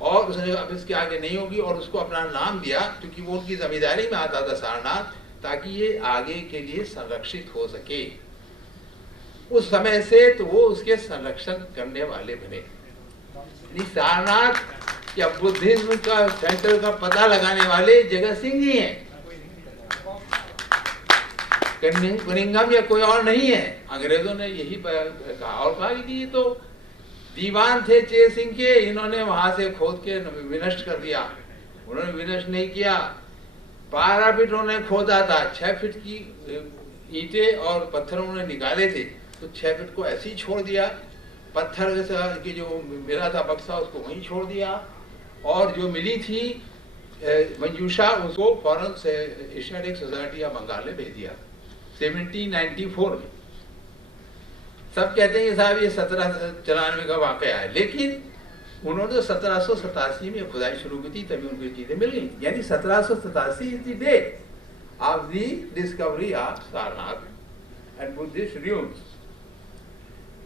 और उसने अब इसके आगे नहीं होगी और उसको अपना नाम दिया, क्योंकि वो उनकी जमींदारी में आता था सारनाथ, ताकि ये आगे के लिए संरक्षित हो सके। उस समय से तो वो उसके संरक्षण करने वाले बने। सारनाथ या बुद्धिज्म का सेंटर का पता लगाने वाले जगत सिंह जी हैं। कनिंघम या कोई और नहीं है। अंग्रेजों ने यही कहा और कहा कि ये तो दीवान थे चेत सिंह के, इन्होंने वहां से खोद के विनष्ट कर दिया। उन्होंने विनष्ट नहीं किया, 12 फीट उन्होंने खोदा था, 6 फीट की ईंटें और पत्थर उन्होंने निकाले थे, तो 6 फीट को ऐसे ही छोड़ दिया। पत्थर की जो मिला था बक्सा उसको वहीं छोड़ दिया, और जो मिली थी मंजूषा उसको फौरन से एशियाटिक सोसाइटी ऑफ बंगाल ने भेज दिया 1794 में। सब कहते हैं कि साहब ये 1794 का वाकया है, लेकिन उन्होंने तो 1787 में खुदाई शुरू की थी, तभी उनको चीजें मिल गई। यानी 1787 is the date of the discovery of Sarnath and Buddhist ruins।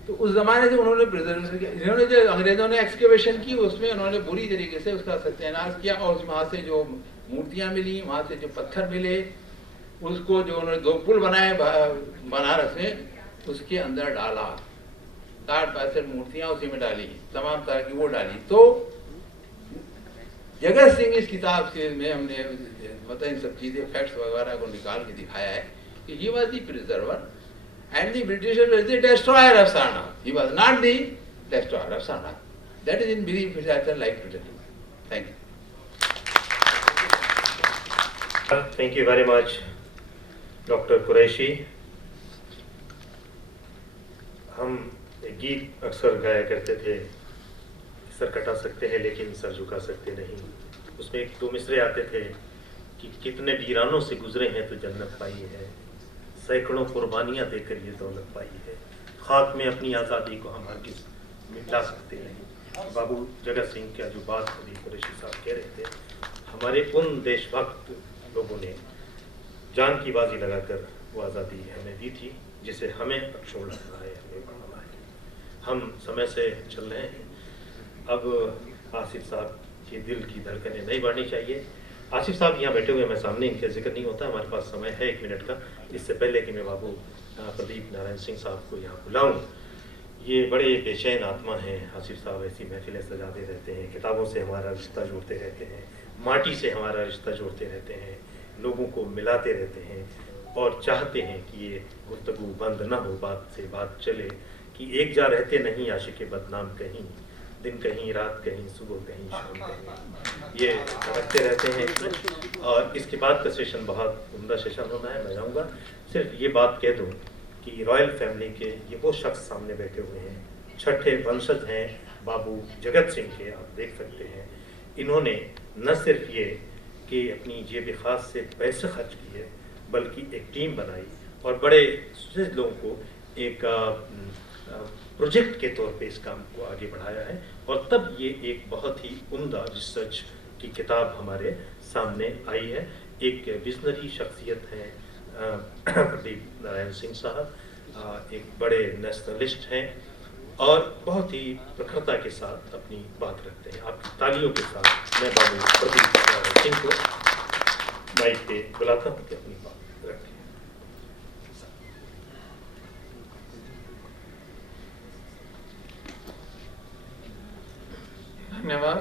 तो उस जमाने से उन्होंने प्रिजर्वेशन किया। इन्होंने जो अंग्रेजों ने एक्सकेवेशन की उसमें उन्होंने बुरी तरीके से उसका सत्यानाश किया, और वहां से जो मूर्तियां मिली, वहां से जो पत्थर मिले, उसको जो उन्होंने 2 पुल बनाए बनारस में, उसके अंदर डाला, गार्ड पैसेट मूर्तियां उसी में डाली, तमाम तरह की वो डाली। तो जगत सिंह इस किताब से में हमने मतलब इन सब चीजें फैक्ट्स वगैरह को निकाल के दिखाया है कि he was the preserver and the British was the destroyer of Sarnath. He was not the destroyer of Sarnath. That is in brief which I would like to tell you. Thank you. Thank you very much, Dr. Qureshi. हम एक गीत अक्सर गाया करते थे, sir कटा सकते हैं लेकिन सर झुका सकते नहीं। उसमें एक 2 मिसरे आते थे कि कितने वीरानों से गुजरे हैं तो जन्नत पाई है, सैकड़ों कुर्बानियां देकर ये दौलत पाई है, खाक में अपनी आज़ादी को हम हरगिज़ मिटा सकते नहीं। बाबू जगत सिंह का जो बात अभी कुरैशी साहब कह रहे थे, हमारे उन देशभक्त लोगों ने जान की बाजी लगाकर वो आज़ादी हमें दी थी, जिसे हमें अब छोड़ना है, हमें बढ़ाना है। हम समय से चल रहे हैं। अब आसिफ साहब के दिल की धड़कनें नहीं बढ़नी चाहिए। आसिफ साहब यहाँ बैठे हुए, मैं सामने इनका जिक्र नहीं होता, हमारे पास समय है 1 मिनट का। इससे पहले कि मैं बाबू प्रदीप नारायण सिंह साहब को यहाँ बुलाऊं, ये बड़े बेचैन आत्मा हैं। आसिफ साहब ऐसी महफिलें सजाते रहते हैं, किताबों से हमारा रिश्ता जोड़ते रहते हैं, माटी से हमारा रिश्ता जोड़ते रहते हैं, लोगों को मिलाते रहते हैं, और चाहते हैं कि ये गुफ्तगू बंद ना हो, बात से बात चले, कि एक जा रहते नहीं आशिक़ बदनाम कहीं, दिन कहीं रात कहीं, सुबह कहीं शाम कहीं, ये रखते रहते हैं। और इसके बाद का सेशन बहुत उम्दा सेशन होना है, मैं जाऊँगा। सिर्फ ये बात कह दूँ कि रॉयल फैमिली के ये वो शख्स सामने बैठे हुए हैं, छठे वंशज हैं बाबू जगत सिंह के, आप देख सकते हैं। इन्होंने न सिर्फ ये कि अपनी जेब खास से पैसे खर्च किए, बल्कि एक टीम बनाई और बड़े सुजग लोगों को एक प्रोजेक्ट के तौर पे इस काम को आगे बढ़ाया है, और तब ये एक बहुत ही उम्दा रिसर्च की किताब हमारे सामने आई है। एक विजनरी शख्सियत है प्रदीप नारायण सिंह साहब, एक बड़े नेशनलिस्ट हैं और बहुत ही प्रखरता के साथ अपनी बात रखते हैं। आप तालियों के साथ मैं बाबू प्रदीप नारायण सिंह को माइक पे बुलाता हूँ कि अपनी बात रखें। धन्यवाद।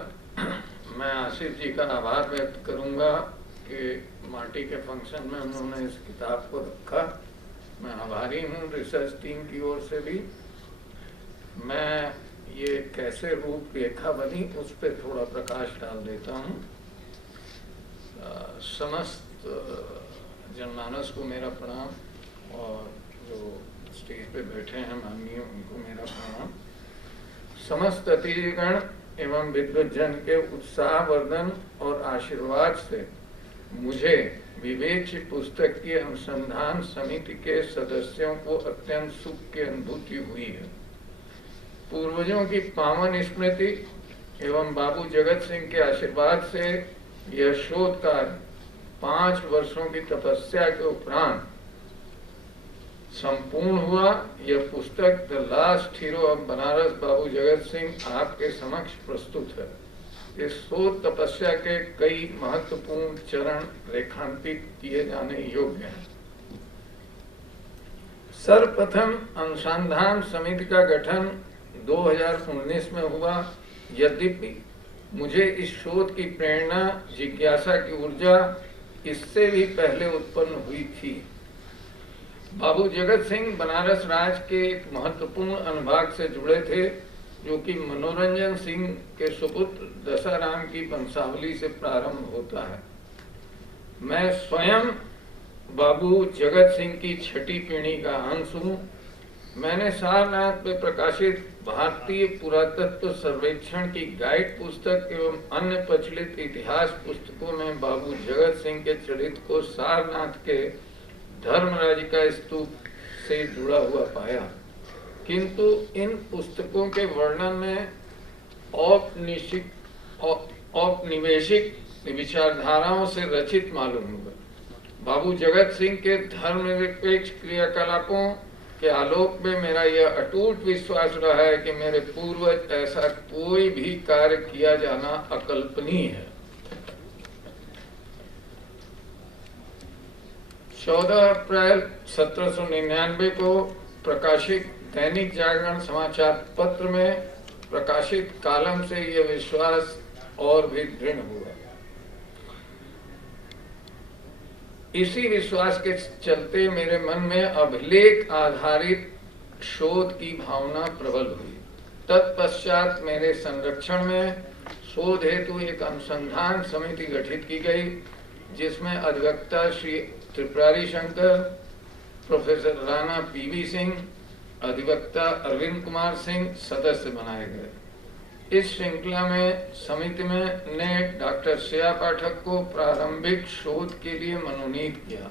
मैं आसिफ जी का आभार व्यक्त करूंगा कि माटी के फंक्शन में उन्होंने इस किताब को रखा। मैं आभारी हूँ रिसर्च टीम की ओर से भी। मैं ये कैसे रूपरेखा बनी उस पर थोड़ा प्रकाश डाल देता हूँ। समस्त जनमानस को मेरा प्रणाम, और जो स्टेज पे बैठे हैं माननीय उनको मेरा प्रणाम। समस्त अतिथिगण एवं विद्वज्जन के उत्साहवर्धन और आशीर्वाद से मुझे विवेक पुस्तक की अनुसंधान समिति के सदस्यों को अत्यंत सुख की अनुभूति हुई है। पूर्वजों की पावन स्मृति एवं बाबू जगत सिंह के आशीर्वाद से यह शोध कार्य 5 वर्षों की तपस्या के उपरांत संपूर्ण हुआ। यह पुस्तक the last hero of Banaras Babu Jagat Singh आपके समक्ष प्रस्तुत है। इस शोध तपस्या के कई महत्वपूर्ण चरण रेखांकित किए जाने योग्य हैं। सर्वप्रथम अनुसंधान समिति का गठन 2019 में हुआ। यद्यपि मुझे इस शोध की प्रेरणा, जिज्ञासा की ऊर्जा इससे भी पहले उत्पन्न हुई थी। बाबू जगत सिंह बनारस राज के एक महत्वपूर्ण अनुभाग से जुड़े थे, जो कि मनोरंजन सिंह के सुपुत्र दशाराम की वंशावली से प्रारंभ होता है। मैं स्वयं बाबू जगत सिंह की छठी पीढ़ी का अंश हूँ। मैंने सारनाथ में प्रकाशित भारतीय पुरातत्व सर्वेक्षण की गाइड पुस्तक एवं अन्य प्रचलित इतिहास पुस्तकों में बाबू जगत सिंह के चरित्र को सारनाथ के धर्मराजिका स्तूप से जुड़ा हुआ पाया, किंतु इन पुस्तकों के वर्णन में औपनिवेशिक विचारधाराओं से रचित मालूम हुआ। बाबू जगत सिंह के धर्मनिरपेक्ष क्रियाकलापों के आलोक में मेरा यह अटूट विश्वास रहा है कि मेरे पूर्वज ऐसा कोई भी कार्य किया जाना अकल्पनीय है। 14 अप्रैल 1799 को प्रकाशित दैनिक जागरण समाचार पत्र में प्रकाशित कालम से यह विश्वास और भी दृढ़ हुआ। इसी विश्वास के चलते मेरे मन में अभिलेख आधारित शोध की भावना प्रबल हुई। तत्पश्चात मेरे संरक्षण में शोध हेतु एक अनुसंधान समिति गठित की गई, जिसमें अधिवक्ता श्री त्रिपुरारी शंकर, प्रोफेसर राणा पीवी सिंह, अधिवक्ता अरविंद कुमार सिंह सदस्य बनाए गए। इस श्रृंखला में समिति में ने डॉक्टर श्रेया पाठक को प्रारंभिक शोध के लिए मनोनीत किया,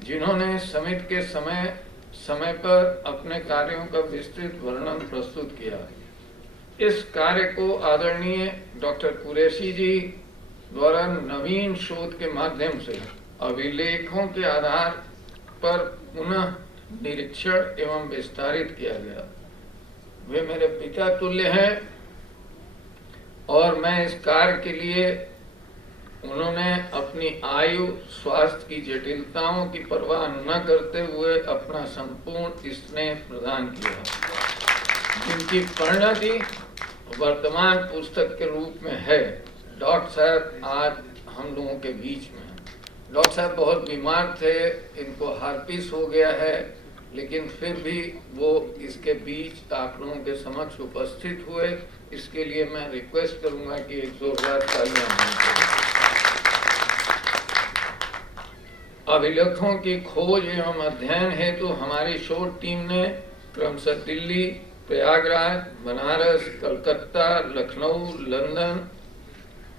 जिन्होंने समिति के समय पर अपने कार्यों का विस्तृत वर्णन प्रस्तुत किया। इस कार्य को आदरणीय डॉक्टर कुरैशी जी द्वारा नवीन शोध के माध्यम से अभिलेखों के आधार पर पुनः निरीक्षण एवं विस्तारित किया गया। वे मेरे पिता तुल्य हैं और मैं इस कार्य के लिए उन्होंने अपनी आयु, स्वास्थ्य की जटिलताओं की परवाह न करते हुए अपना संपूर्ण स्नेह प्रदान किया, जिनकी परिणति वर्तमान पुस्तक के रूप में है। डॉक्टर साहब आज हम लोगों के बीच में हैं। डॉक्टर साहब बहुत बीमार थे, इनको हार्पिस हो गया है, लेकिन फिर भी वो इसके बीच आप लोगों के समक्ष उपस्थित हुए। इसके लिए मैं रिक्वेस्ट करूंगा कि एक जोरदार तालियां हों। अभिलेखों की खोज एवं अध्ययन हेतु हमारी शोध टीम ने क्रमशः दिल्ली, प्रयागराज, बनारस, कलकत्ता, लखनऊ, लंदन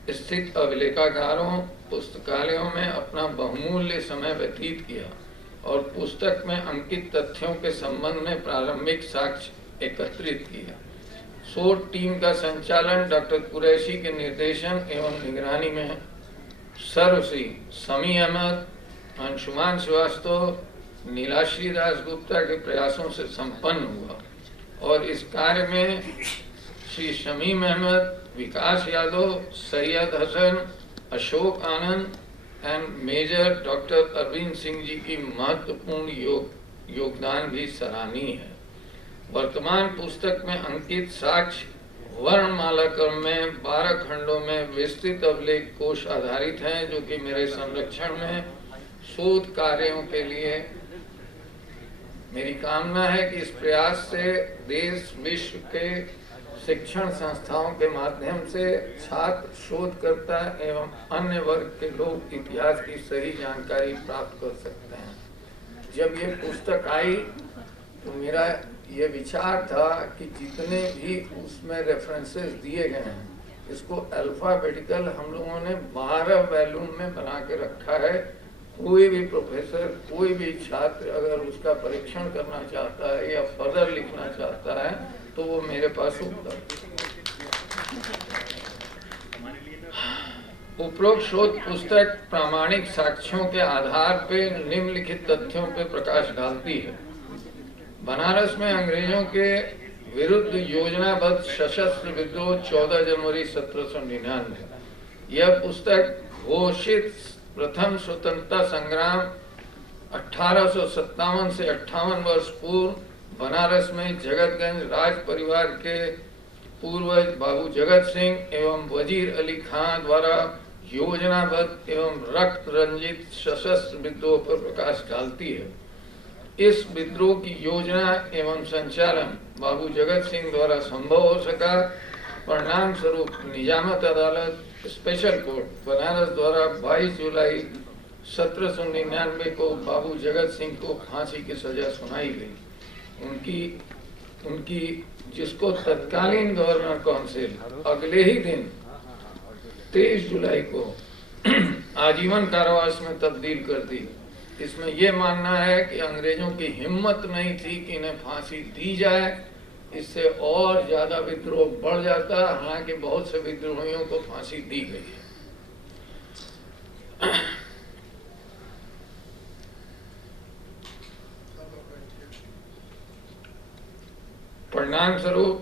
स्थित अभिलेखागारों, पुस्तकालयों में अपना बहुमूल्य समय व्यतीत किया और पुस्तक में अंकित तथ्यों के संबंध में प्रारंभिक साक्ष्य एकत्रित किया। शोध टीम का संचालन डॉक्टर कुरैशी के निर्देशन एवं निगरानी में सर्वश्री समी अहमद, अंशुमान श्रीवास्तव, नीलाश्री दास गुप्ता के प्रयासों से संपन्न हुआ और इस कार्य में Shri Shamim Ahmad, Vikas Yadav, Syed Hasan, Ashok Anand and major doctor Arvind Singh ji की महत्वपूर्ण योगदान भी सराहनीय है। वर्तमान पुस्तक में अंकित साक्ष्य वर्णमाला क्रम में 12 खंडों में विस्तृत अभिलेख कोश आधारित हैं, जो कि मेरे संरक्षण में शोध कार्यों के लिए मेरी कामना है कि इस प्रयास से देश विश्व के शिक्षण संस्थाओं के माध्यम से छात्र, शोधकर्ता एवं अन्य वर्ग के लोग इतिहास की सही जानकारी प्राप्त कर सकते हैं। जब ये पुस्तक आई तो मेरा ये विचार था कि जितने भी उसमें रेफरेंसेस दिए गए हैं, इसको अल्फाबेटिकल हम लोगों ने 12 वॉल्यूम में बना के रखा है। कोई भी प्रोफेसर, कोई भी छात्र अगर उसका परीक्षण करना चाहता है या फर्दर लिखना चाहता है तो वो मेरे पास उपलब्ध। उपरोक्त शोध पुस्तक प्रामाणिक साक्ष्यों के आधार पर निम्नलिखित तथ्यों पर प्रकाश डालती है। बनारस में अंग्रेजों के विरुद्ध योजनाबद्ध सशस्त्र विद्रोह 14 जनवरी 1799। यह पुस्तक घोषित प्रथम स्वतंत्रता संग्राम 1857 से 58 वर्ष पूर्व बनारस में जगतगंज राज परिवार के पूर्वज बाबू जगत सिंह एवं वजीर अली खां द्वारा योजनाबद्ध एवं रक्त रंजित सशस्त्र विद्रोह पर प्रकाश डालती है। इस विद्रोह की योजना एवं संचालन बाबू जगत सिंह द्वारा संभव हो सका। परिणाम स्वरूप निजामत अदालत स्पेशल कोर्ट बनारस द्वारा 22 जुलाई 1799 को बाबू जगत सिंह को फांसी की सजा सुनाई गई। उनकी जिसको तत्कालीन गवर्नर काउंसिल अगले ही दिन 23 जुलाई को आजीवन कारावास में तब्दील कर दी। इसमें यह मानना है कि अंग्रेजों की हिम्मत नहीं थी कि इन्हें फांसी दी जाए, इससे और ज्यादा विद्रोह बढ़ जाता। हालांकि बहुत से विद्रोहियों को फांसी दी गई है। परिणाम स्वरूप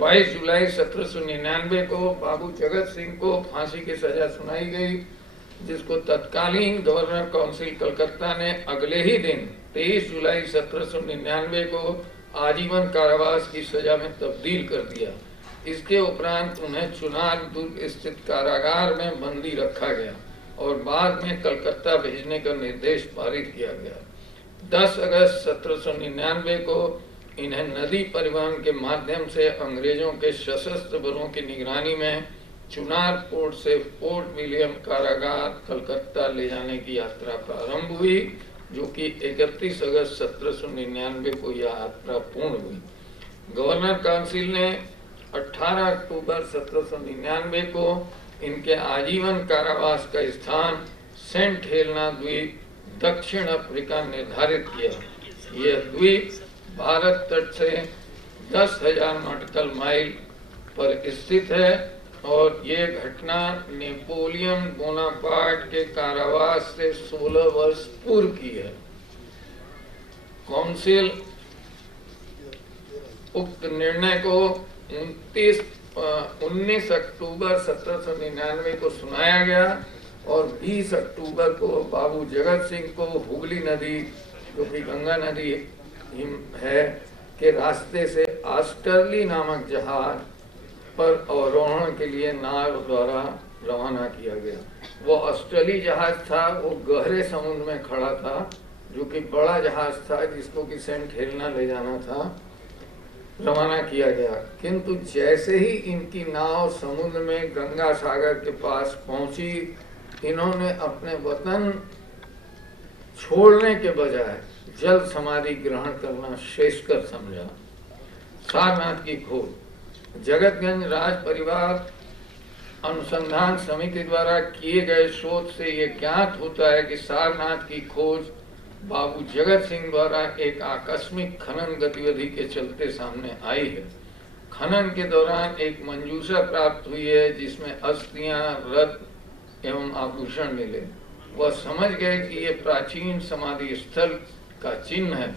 22 जुलाई 1799 को बाबू जगत सिंह को फांसी की सजा सुनाई गई, जिसको तत्कालीन गवर्नर काउंसिल कलकत्ता ने अगले ही दिन 23 जुलाई 1799 को आजीवन कारावास की सजा में तब्दील कर दिया। इसके उपरांत उन्हें चुनार दुर्ग स्थित कारागार में बंदी रखा गया और बाद में कलकत्ता भेजने का निर्देश पारित किया गया। 10 अगस्त 1799 को इन्हें नदी परिवहन के माध्यम से अंग्रेजों के सशस्त्र बलों की निगरानी में चुनार पोर्ट से फोर्ट विलियम कारागार कलकत्ता ले जाने की यात्रा प्रारंभ हुई, जो कि 31 अगस्त 1799 को यह यात्रा पूर्ण हुई। गवर्नर काउंसिल ने 18 अक्टूबर 1799 को इनके आजीवन कारावास का स्थान सेंट हेलेना द्वीप दक्षिण अफ्रीका निर्धारित किया। यह द्वीप भारत तट से 10,000 नॉटिकल माइल पर स्थित है और ये घटना नेपोलियन बोनापार्ट के कारावास से 16 वर्ष पूर्व की है। काउंसिल उक्त निर्णय को 19 अक्टूबर 1799 को सुनाया गया और 20 अक्टूबर को बाबू जगत सिंह को हुगली नदी, जो कि गंगा नदी है, के रास्ते से ऑस्टरली नामक जहाज पर अवरोहण के लिए नाव द्वारा रवाना किया गया। वो ऑस्ट्रेली जहाज था, वो गहरे समुद्र में खड़ा था, जो कि बड़ा जहाज था जिसको कि सेंट हेलेना ले जाना था, रवाना किया गया। किंतु जैसे ही इनकी नाव समुद्र में गंगा सागर के पास पहुंची, इन्होंने अपने वतन छोड़ने के बजाय जल समाधि ग्रहण करना श्रेष्ठकर समझा। सारनाथ की खोज। जगतगंज राज परिवार अनुसंधान समिति द्वारा किए गए शोध से ये ज्ञात होता है कि सारनाथ की खोज बाबू जगत सिंह द्वारा एक आकस्मिक खनन गतिविधि के चलते सामने आई है। खनन के दौरान एक मंजूषा प्राप्त हुई है जिसमें अस्थियां, रत्न एवं आभूषण मिले। वह समझ गए कि ये प्राचीन समाधि स्थल का चिन्ह है।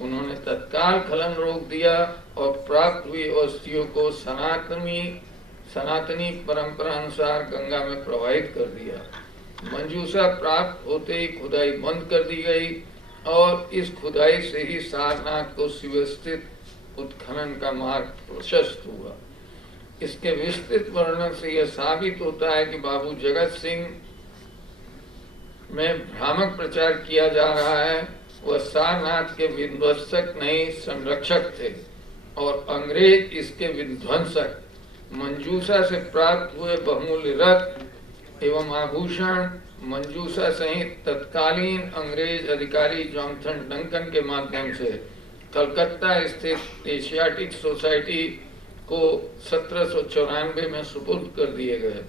उन्होंने तत्काल खनन रोक दिया और प्राप्त हुई अस्थियों को सनातनी परंपरा अनुसार गंगा में प्रवाहित कर दिया। मंजूषा प्राप्त होते ही खुदाई बंद कर दी गई और इस खुदाई से ही सारनाथ को सुव्यवस्थित उत्खनन का मार्ग प्रशस्त हुआ। इसके विस्तृत वर्णन से यह साबित होता है कि बाबू जगत सिंह में भ्रामक प्रचार किया जा रहा है। वह सारनाथ के विध्वंसक नहीं, संरक्षक थे और अंग्रेज इसके विध्वंसक। मंजूषा से प्राप्त हुए बहुमूल्य रत्न एवं आभूषण मंजूषा सहित तत्कालीन अंग्रेज अधिकारी जॉनथन डंकन के माध्यम से कलकत्ता स्थित एशियाटिक सोसाइटी को 1794 में सुपुर्द कर दिए गए।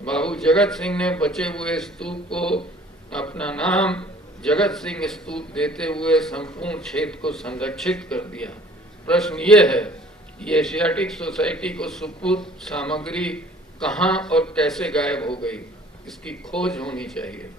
बाबू जगत सिंह ने बचे हुए स्तूप को अपना नाम जगत सिंह स्तूप देते हुए संपूर्ण क्षेत्र को संरक्षित कर दिया। प्रश्न ये है कि एशियाटिक सोसाइटी को सुपुर्द सामग्री कहां और कैसे गायब हो गई, इसकी खोज होनी चाहिए।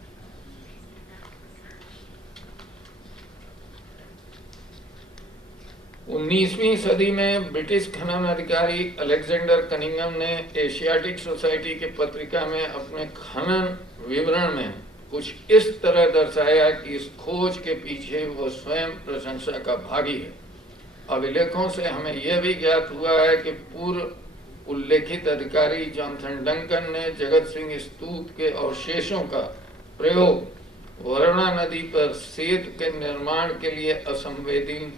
उन्नीसवीं सदी में ब्रिटिश खनन अधिकारी अलेक्जेंडर कनिंगम ने एशियाटिक सोसाइटी के पत्रिका में अपने खनन विवरण में कुछ इस तरह दर्शाया कि इस खोज के पीछे वो स्वयं प्रशंसा का भागी है। अभिलेखों से हमें यह भी ज्ञात हुआ है कि पूर्व उल्लेखित अधिकारी जॉनथन डंकन ने जगत सिंह स्तूप के अवशेषों का प्रयोग वरुणा नदी पर सेतु के निर्माण के लिए असंवेदनशीलता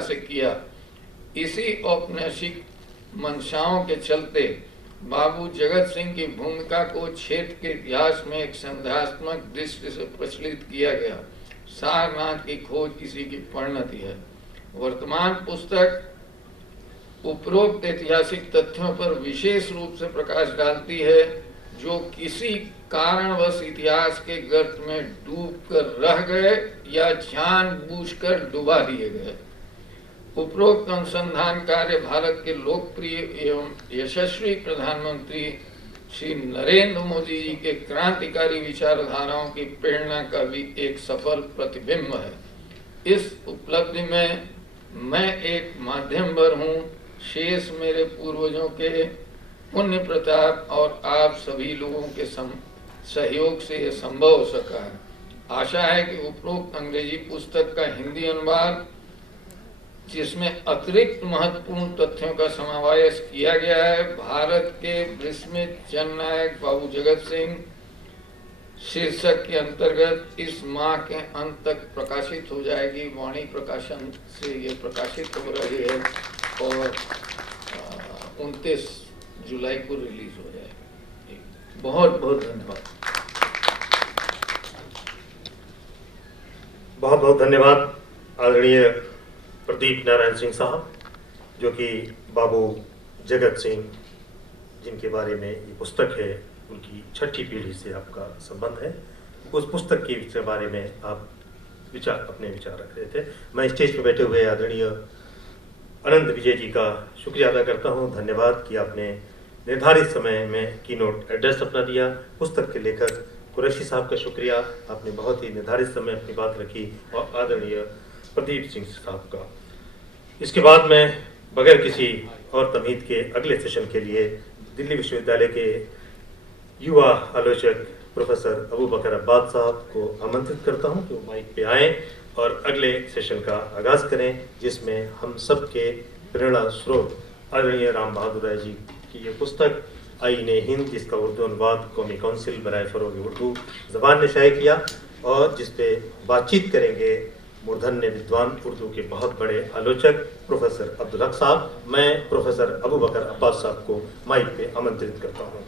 से किया। इसी औपनिवेशिक मंशाओं के चलते बाबू जगत सिंह की भूमिका को क्षेत्र के इतिहास में एक संदेहात्मक दृष्टि से प्रचलित किया गया। सारनाथ की खोज इसी की परिणति है। वर्तमान पुस्तक उपरोक्त ऐतिहासिक तथ्यों पर विशेष रूप से प्रकाश डालती है जो किसी कारणवश इतिहास के गर्त में डूबकर रह गए या जानबूझकर डुबा दिए गए। उपरोक्त अनुसंधान कार्य भारत के लोकप्रिय एवं यशस्वी प्रधानमंत्री श्री नरेंद्र मोदी जी के क्रांतिकारी विचारधाराओं की प्रेरणा का भी एक सफल प्रतिबिंब है। इस उपलब्धि में मैं एक माध्यमवर हूँ। शेष मेरे पूर्वजों के पुण्य प्रताप और आप सभी लोगों के सहयोग से यह संभव हो सका है। आशा है कि उपरोक्त अंग्रेजी पुस्तक का हिंदी अनुवाद, जिसमें अतिरिक्त महत्वपूर्ण तथ्यों का समावेश किया गया है, भारत के विस्मित जननायक बाबू जगत सिंह शीर्षक के अंतर्गत इस माह के अंत तक प्रकाशित हो जाएगी। वाणी प्रकाशन से ये प्रकाशित हो रही है और 29 जुलाई को रिलीज हो जाएगी। बहुत बहुत धन्यवाद। बहुत बहुत धन्यवाद आदरणीय प्रदीप नारायण सिंह साहब, जो कि बाबू जगत सिंह जिनके बारे में ये पुस्तक है, उनकी छठी पीढ़ी से आपका संबंध है। उस पुस्तक के बारे में आप अपने विचार रख रहे थे। मैं स्टेज पर बैठे हुए आदरणीय अनंत विजय जी का शुक्रिया अदा करता हूँ। धन्यवाद कि आपने निर्धारित समय में कीनोट एड्रेस अपना दिया। पुस्तक के लेखक कुरैशी साहब का शुक्रिया, आपने बहुत ही निर्धारित समय अपनी बात रखी। और आदरणीय प्रदीप सिंह साहब का। इसके बाद मैं बगैर किसी और तमहीद के अगले सेशन के लिए दिल्ली विश्वविद्यालय के युवा आलोचक प्रोफेसर अबू बकर अब्बास साहब को आमंत्रित करता हूं कि वो माइक पे आएँ और अगले सेशन का आगाज़ करें, जिसमें हम सब के प्रेरणा स्रोत आदरणीय राम बहादुर राय जी की ये पुस्तक आईने हिंद, जिसका उर्दू अनुवाद कौमी काउंसिल बराए फ़रोग़ उर्दू ज़बान ने शाये किया और जिस पे बातचीत करेंगे मूर्धन्य विद्वान उर्दू के बहुत बड़े आलोचक प्रोफेसर अब्दुल हक साहब। मैं प्रोफेसर अबू बकर अब्बास साहब को माइक पे आमंत्रित करता हूँ।